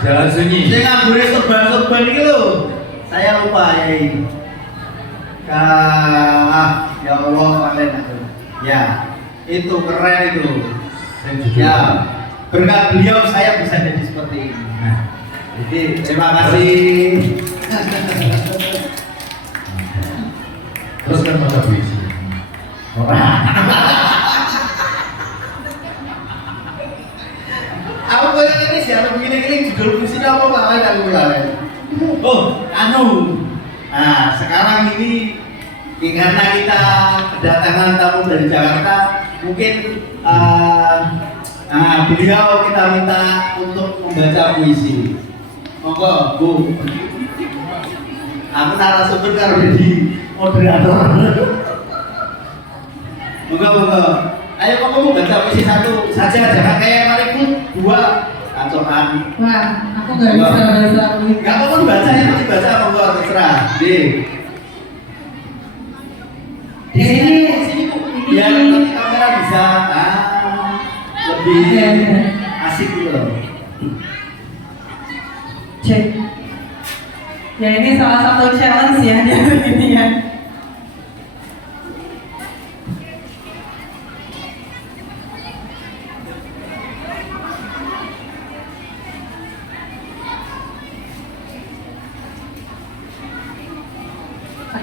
Jalan Sunyi. Saya ngabure sorban-sorban gitu. Saya lupa Yai. Ya Allah, Alet. Ya, itu keren itu. Ya, berkat beliau saya bisa jadi seperti ini. Nah, jadi terima kasih. Terus kan baca puisi. Aku kayak ini siapa begini judul puisinya apa Pak? Aku mulai. Oh, anu. Nah, sekarang ini karena kita kedatangan tamu dari Jakarta, mungkin beliau kita minta untuk membaca puisi. Monggo, Bu. Aku narasumber karo jadi moderator. Monggo. Ayo kamu baca puisi satu saja, jangan kayak kemarin pun dua kacokan. Wah, aku nggak bisa baca puisi. Nggak apa-apa baca, yang penting baca monggo terserah. Di sini Bu, biar nanti kamera bisa lebih asik gitu loh. Cek. Ya ini salah satu challenge ya ini ya.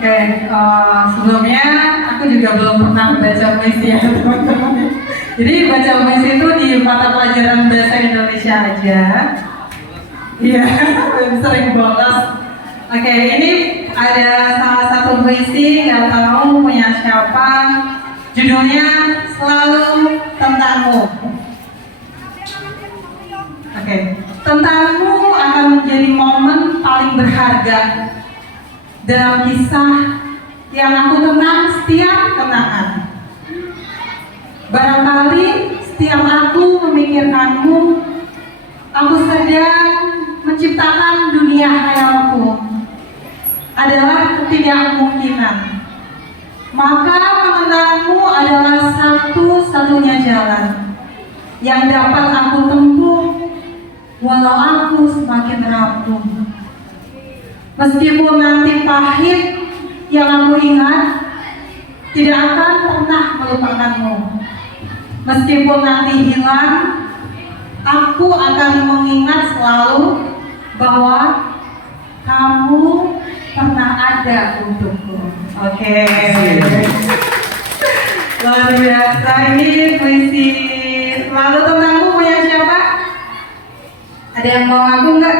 Oke, sebelumnya aku juga belum pernah baca puisi ya teman-teman. Jadi baca puisi itu di mata pelajaran bahasa Indonesia aja. Iya, sering bolos. Oke, ini ada salah satu puisi, nggak tahu punya siapa. Judulnya Selalu Tentangmu. Oke, tentangmu akan menjadi momen paling berharga dalam kisah yang aku kenang setiap kenangan. Barangkali setiap aku memikirkanmu, aku sedang menciptakan dunia khayalku adalah ketidakmungkinan. Maka mengenalmu adalah satu-satunya jalan yang dapat aku tempuh walau aku semakin rapuh. Meskipun nanti pahit yang aku ingat tidak akan pernah melupakanmu. Meskipun nanti hilang, aku akan mengingat selalu bahwa kamu pernah ada untukku. Oke. Luar biasa, ini puisi Selalu Tentangmu punya siapa? Ada yang mau aku nggak?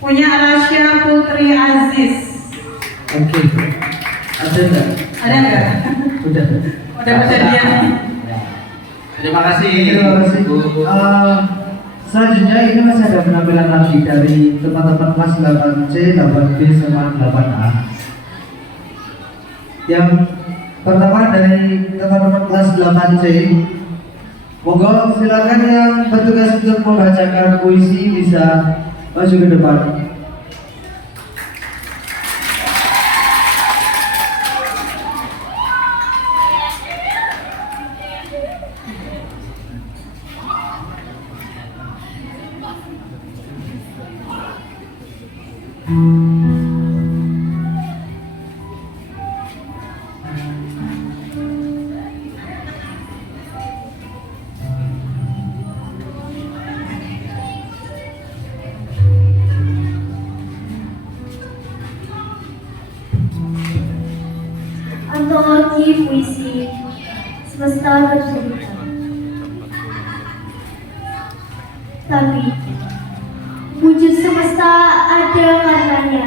Punya Rasya Putri Aziz. Oke. Ada enggak? Ada nggak? Udah. Udah baca dia. Terima kasih. Terima kasih. Selanjutnya ini masih ada penampilan lagi dari teman-teman kelas 8C, 8B, sama 8A. Yang pertama dari teman-teman kelas 8C, monggo silakan yang bertugas untuk membacakan puisi bisa maju ke depan. Antologi puisi semesta bercerita. Tapi wujud semesta ada karenanya.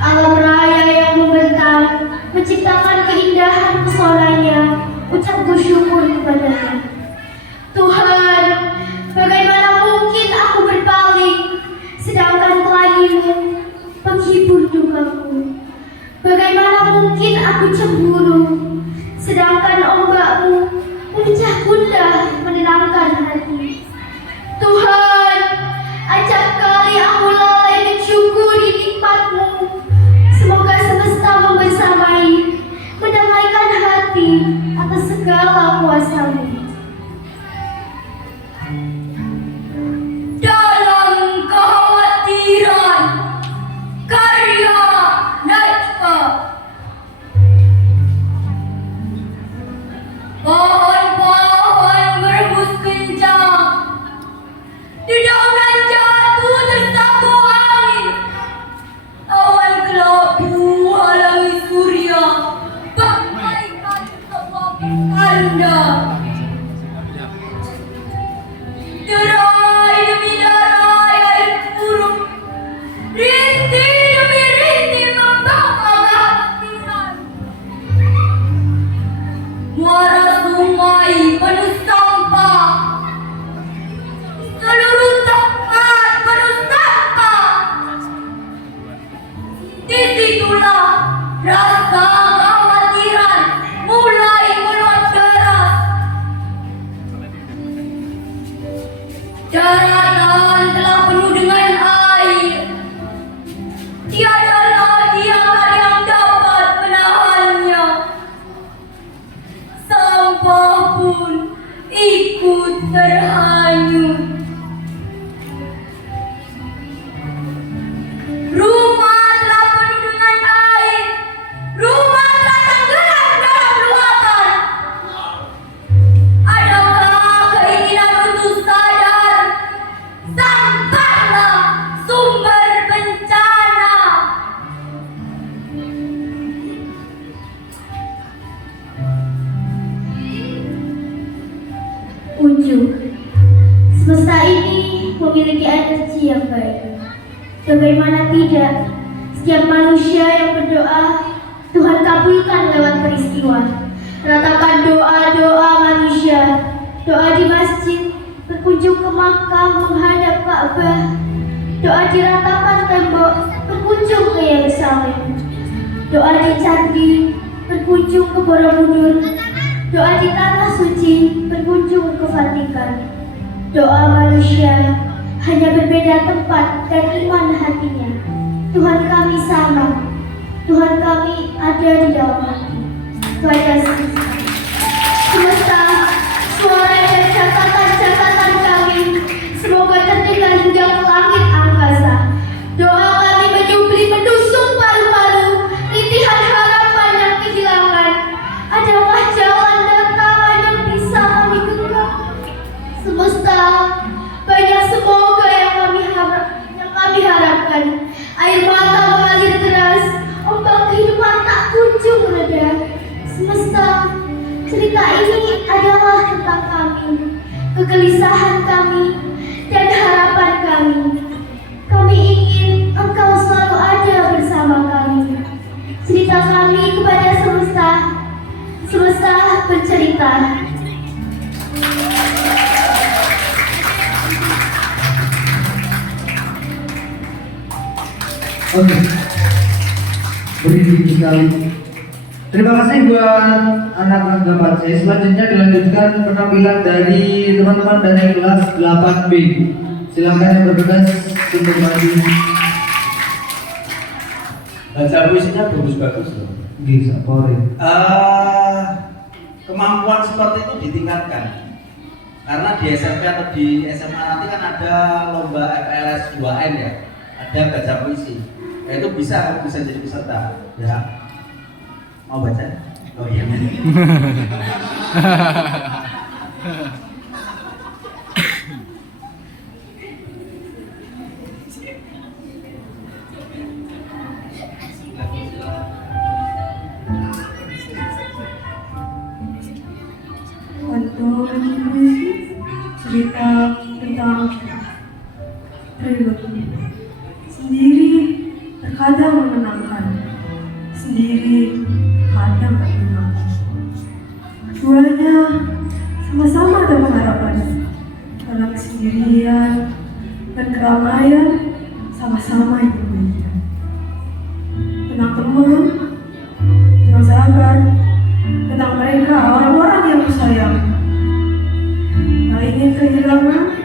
Alam raya yang membentang menciptakan keindahan pesonanya. Ucapku syukur kepadanya. Tuhan, bagaimana mungkin aku cemburu, sedangkan ombakmu memecah gundah menenangkan hati. Tuhan, acap kali aku lalai mensyukuri nikmat-Mu. Semoga semesta membersamai, mendamaikan hati atas segala kuasa-Mu. Dalam kekhawatiran, karya Najwa. Pohon-pohon berhembus kencang, dedaunan jatuh tersapu angin, awan kelabu halangi surya, bagaikan sebuah tanda. Derai demi derai air burung, rintik demi rintik membakar kehatian. Muara sungai penuh sampah, seluruh tempat penuh sampah. Disitulah rasa kekhawatiran mulai meluap deras. Daratan telah penuh dengan air, tiada lagi akal yang dapat menahannya. Sampah pun ikut terhanyut. Rumah telah penuh dengan air, rumah telah tenggelam dalam luapan. Adakah keinginan untuk sadar? Sampahlah sumber bencana. Ujung, semesta ini memiliki energi yang baik. Bagaimana tidak, setiap manusia yang berdoa, Tuhan kabulkan lewat peristiwa. Ratapan doa-doa manusia, doa di masjid, berkunjung ke Makkah menghadap Ka'bah, doa di ratapan tembok, berkunjung ke Yerusalem, doa di candi, berkunjung ke Borobudur, doa di tanah suci, berkunjung ke Vatikan. Doa manusia hanya berbeda tempat dan iman hatinya. Tuhan kami sama, Tuhan kami ada di dalam hati. Pada semesta, suara dan catatan-catatan kami semoga terdengar hingga ke langit angkasa. Doa kami menyupli menusuk paru-paru, rintihan harapan yang kehilangan. Adakah jalan dan tangan yang bisa kami genggam? Semesta, banyak semoga yang kami harapkan. Air mata mengalir deras, ombak kehidupan tak kunjung reda. Semesta, cerita ini adalah tentang kami, kegelisahan kami, dan harapan kami. Kami ingin Engkau selalu ada bersama kami. Cerita kami kepada semesta, semesta bercerita. Oke, berisik sekali. Terima kasih buat anak-anak gambar C. Selanjutnya dilanjutkan penampilan dari teman-teman dari kelas 8B. Silakan yang bertugas untuk maju. Baca puisinya bagus-bagus loh. Bisa, Polri. Kemampuan seperti itu ditingkatkan. Karena di SMP atau di SMA nanti kan ada lomba FLS 2N ya. Ada baca puisi. Itu bisa jadi peserta. Ya. Mau baca? Oh iya. Untuk cerita tentang pribadi sendiri terkadang menenangkan, sendiri kadang menenangkan. Keduanya sama-sama ada pengharapan. Dalam kesendirian dan keramaian sama-sama itu. Tenang teman, tenang sahabat. ketegangan,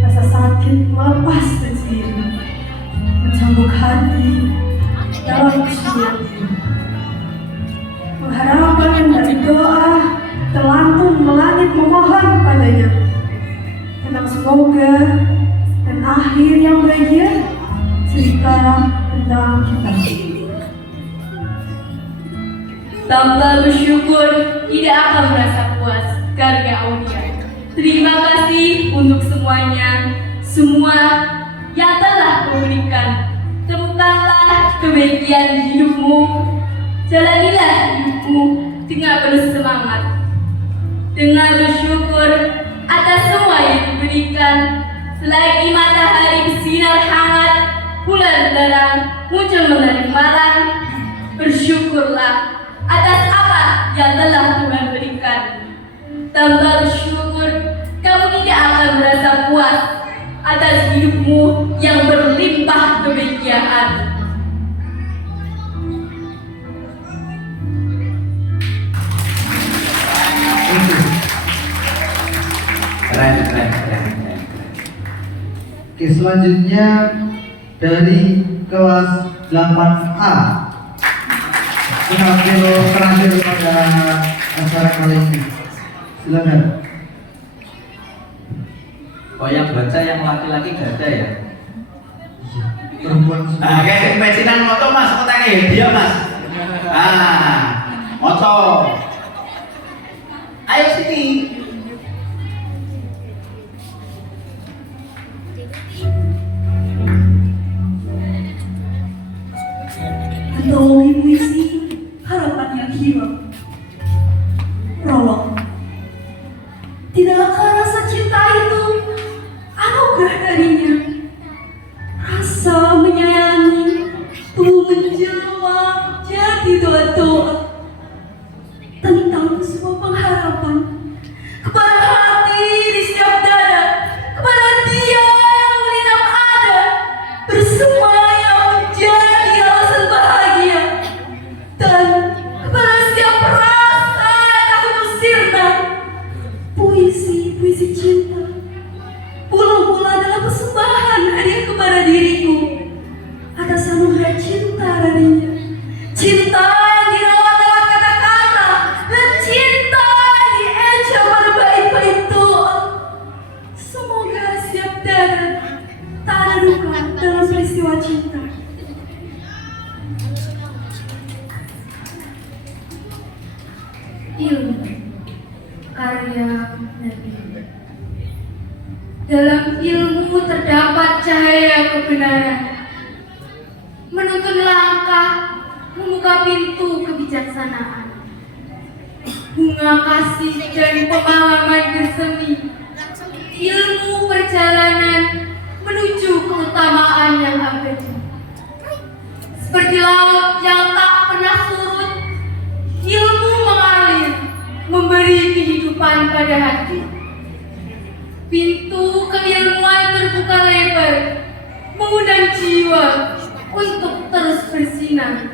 rasa sakit melepas dari diri, mencambuk hati dalam kesulitan diri. Pengharapan dari doa terlantun melangit memohon padanya tentang semoga dan akhir yang bahagia cerita tentang kita. Tanpa bersyukur tidak akan merasa puas. Karya Audia. Terima kasih untuk semuanya, semua yang telah memberikan. Temukanlah kebahagiaan hidupmu, jalanilah hidupmu dengan penuh semangat, dengan bersyukur atas semua yang diberikan. Selagi matahari bersinar hangat, bulan terang muncul mengalir malam, bersyukurlah atas apa yang telah Tuhan berikan. Tanpa bersyukur, kamu tidak akan merasa puas atas hidupmu yang berlimpah kebahagiaan. Keren. Oke, selanjutnya dari kelas 8A. Penampilan terakhir pada acara kali ini. Silakan. Oh, yang baca yang laki-laki gak ada ya? Perempuan. Nah, kayak pecinan moto mas, kotanya ya dia mas. Nah, moto. Ayo sini. Antologi puisi harapan yang hilang. Prolog. Tidakkah rasa cinta itu anugerah darinya? Rasa menyayangi tumbuh menjelma jadi doa-doa tentang sebuah pengharapan kepada hati di setiap dada, kepada dia yang menginap ada bersemayam menjadi alasan bahagia, dan kepada setiap rasa yang takut sirna. Puisi cinta mula-mula adalah persembahan hadiah kepada diriku atas anugerah cinta darinya, cinta yang dirawat lewat kata-kata dan cinta yang dieja pada baik-baik doa. Semoga setiap dada tak ada duka dalam peristiwa cinta. Ilmu karya Nabi. Dalam ilmu terdapat cahaya kebenaran, menuntun langkah, membuka pintu kebijaksanaan. Bunga kasih dan pemahaman bersemi, ilmu perjalanan menuju keutamaan yang abadi. Seperti laut yang tak pernah surut, ilmu mengalir, memberi kehidupan pada hati. Pintu keilmuan terbuka lebar, mengundang jiwa untuk terus bersinar.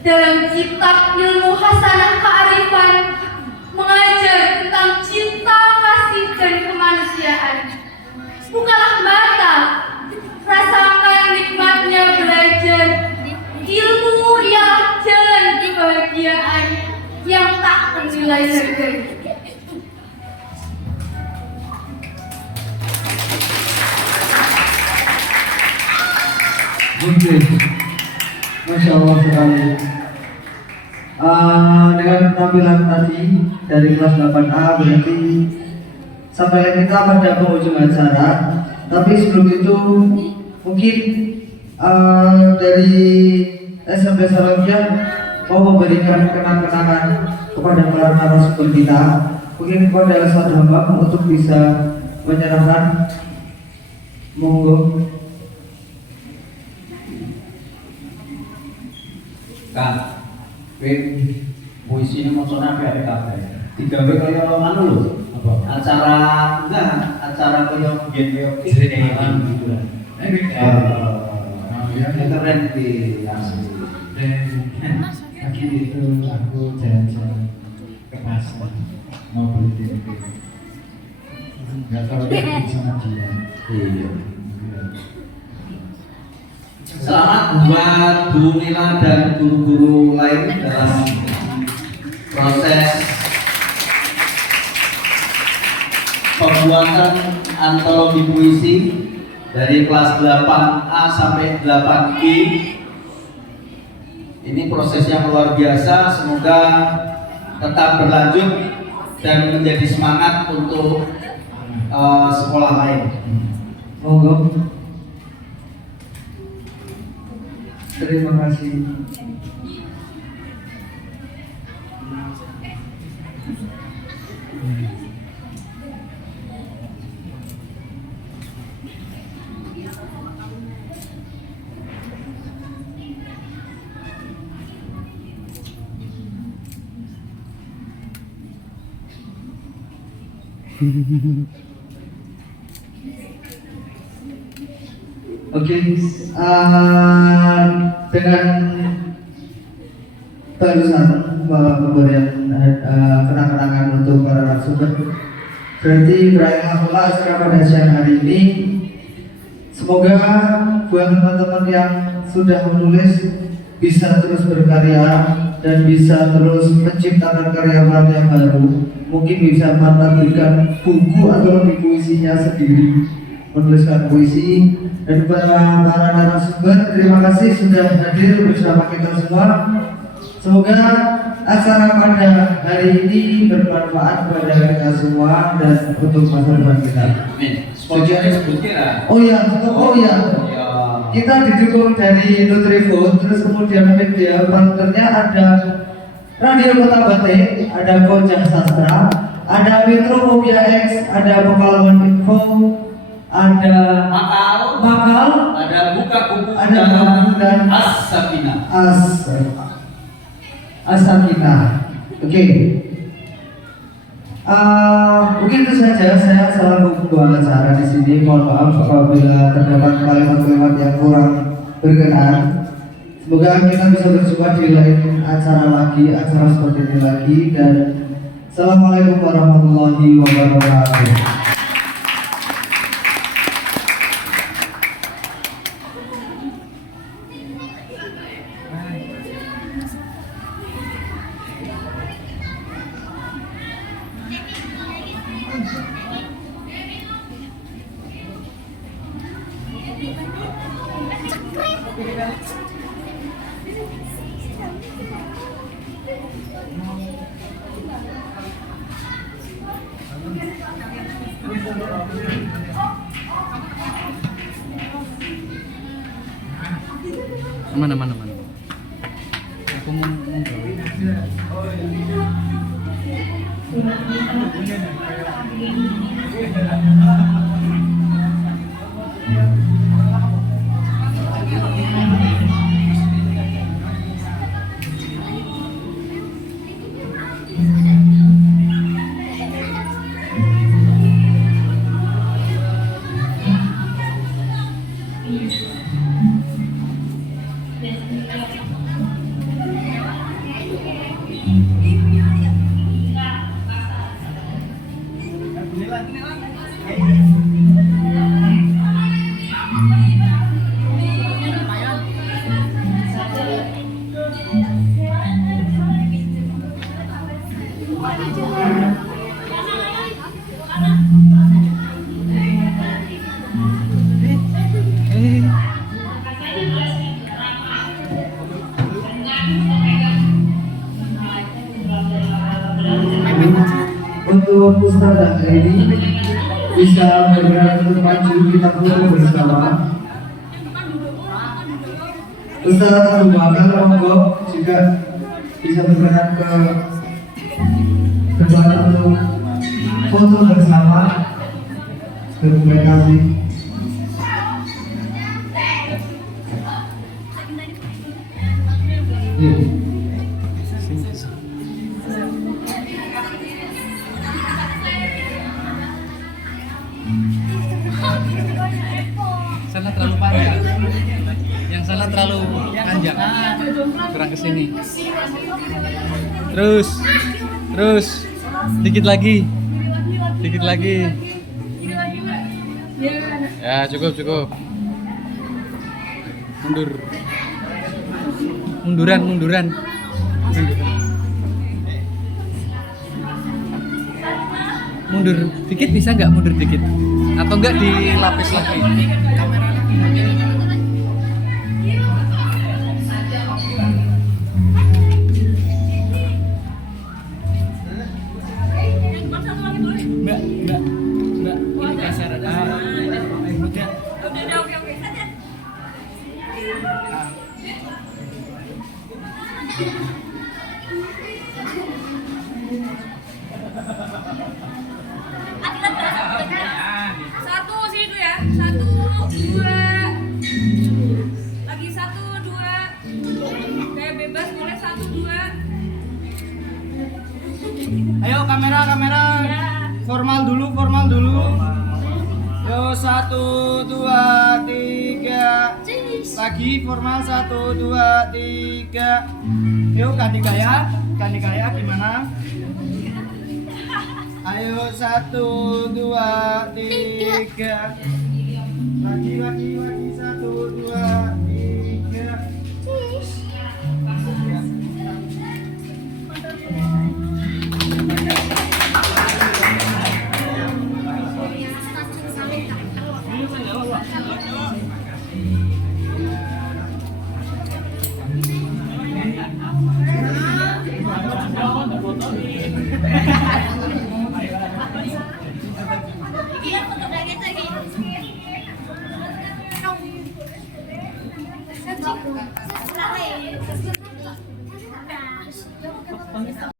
Dalam kitab ilmu hasanah kearifan, mengajar tentang cinta, kasih, dan kemanusiaan. Bukalah mata, rasakan nikmatnya belajar. Ilmu ialah jalan kebahagiaan yang tak ternilai harganya. Oke, Masya Allah sekali. Dengan penampilan tadi dari kelas 8A berarti sampai kita pada penghujung acara. Tapi sebelum itu mungkin dari SMP Salafiyah mau memberikan kenang-kenangan kepada para narasumber kita, mungkin kepada Ustaz Hambam untuk bisa menyerahkan. Monggo. Kak, puisi ini mau apa ya kabeh? Digawe kaya ngono lho. Apa? Acara kaya biyen gitu lah. Ya, keren di asli. Pagi itu aku jalan-jalan ke pasar mau beli tempe. nggak tahu yakin sama dia. Iya. Selamat buat Bu Nila dan guru-guru lain dalam proses pembuatan antologi puisi dari kelas 8A sampai 8I. Ini proses yang luar biasa, semoga tetap berlanjut dan menjadi semangat untuk sekolah lain. Monggo. Terima kasih. Oke, dengan barusan pemberian kenang-kenangan untuk para narasumber, berarti berakhirlah pula acara pada siang hari ini. Semoga buat teman-teman yang sudah menulis bisa terus berkarya dan bisa terus menciptakan karya-karya baru. Mungkin bisa menerbitkan buku atau lebih puisinya sendiri, menuliskan puisi. Dan para narasumber, terima kasih sudah hadir bersama kita semua. Semoga acara pada hari ini bermanfaat pada kita semua dan untuk masa depan kita. Amin. Sponsornya sebutnya. Oh ya. Kita didukung dari Nutrifood, terus kemudian media partnernya ada Radio Kota Batik, ada Kojak Sastra, ada Metro Mobil X, ada Pekalongan Info, ada Makal, ada Buka Buku, ada Buku dan Asakina. Oke. Mungkin itu saja. Saya salah membuat acara di sini. Mohon maaf apabila terdapat kalimat-kalimat yang kurang berkenan. Semoga kita bisa berjumpa di lain acara seperti ini lagi. Dan Assalamualaikum warahmatullahi wabarakatuh. Mana. Aku mau untuk Ustaz ini bisa bergerak untuk maju, kita perlu bersama. Ustaz Abu Bakar monggo juga bisa bergerak ke depan untuk foto bersama. Terima kasih. salah terlalu panjang. Yang salah terlalu panjang. Kurang ke sini. Terus. Dikit lagi. Ya, cukup. Munduran. Mundur dikit bisa nggak? Mundur dikit. Atau enggak dilapis lagi? Mbak. Ini kasar. Udah. Oke. Satu sini dulu ya. 1, 2. Lagi 1, 2. Kayak bebas boleh 1, 2. Ayo kamera. Ya. Formal dulu. Yo 1, 2, 3. Lagi formal 1, 2, 3. Yuk ganti gaya gimana? Ayo 1, 2, 3. Lagi 1, 2, 3. Saya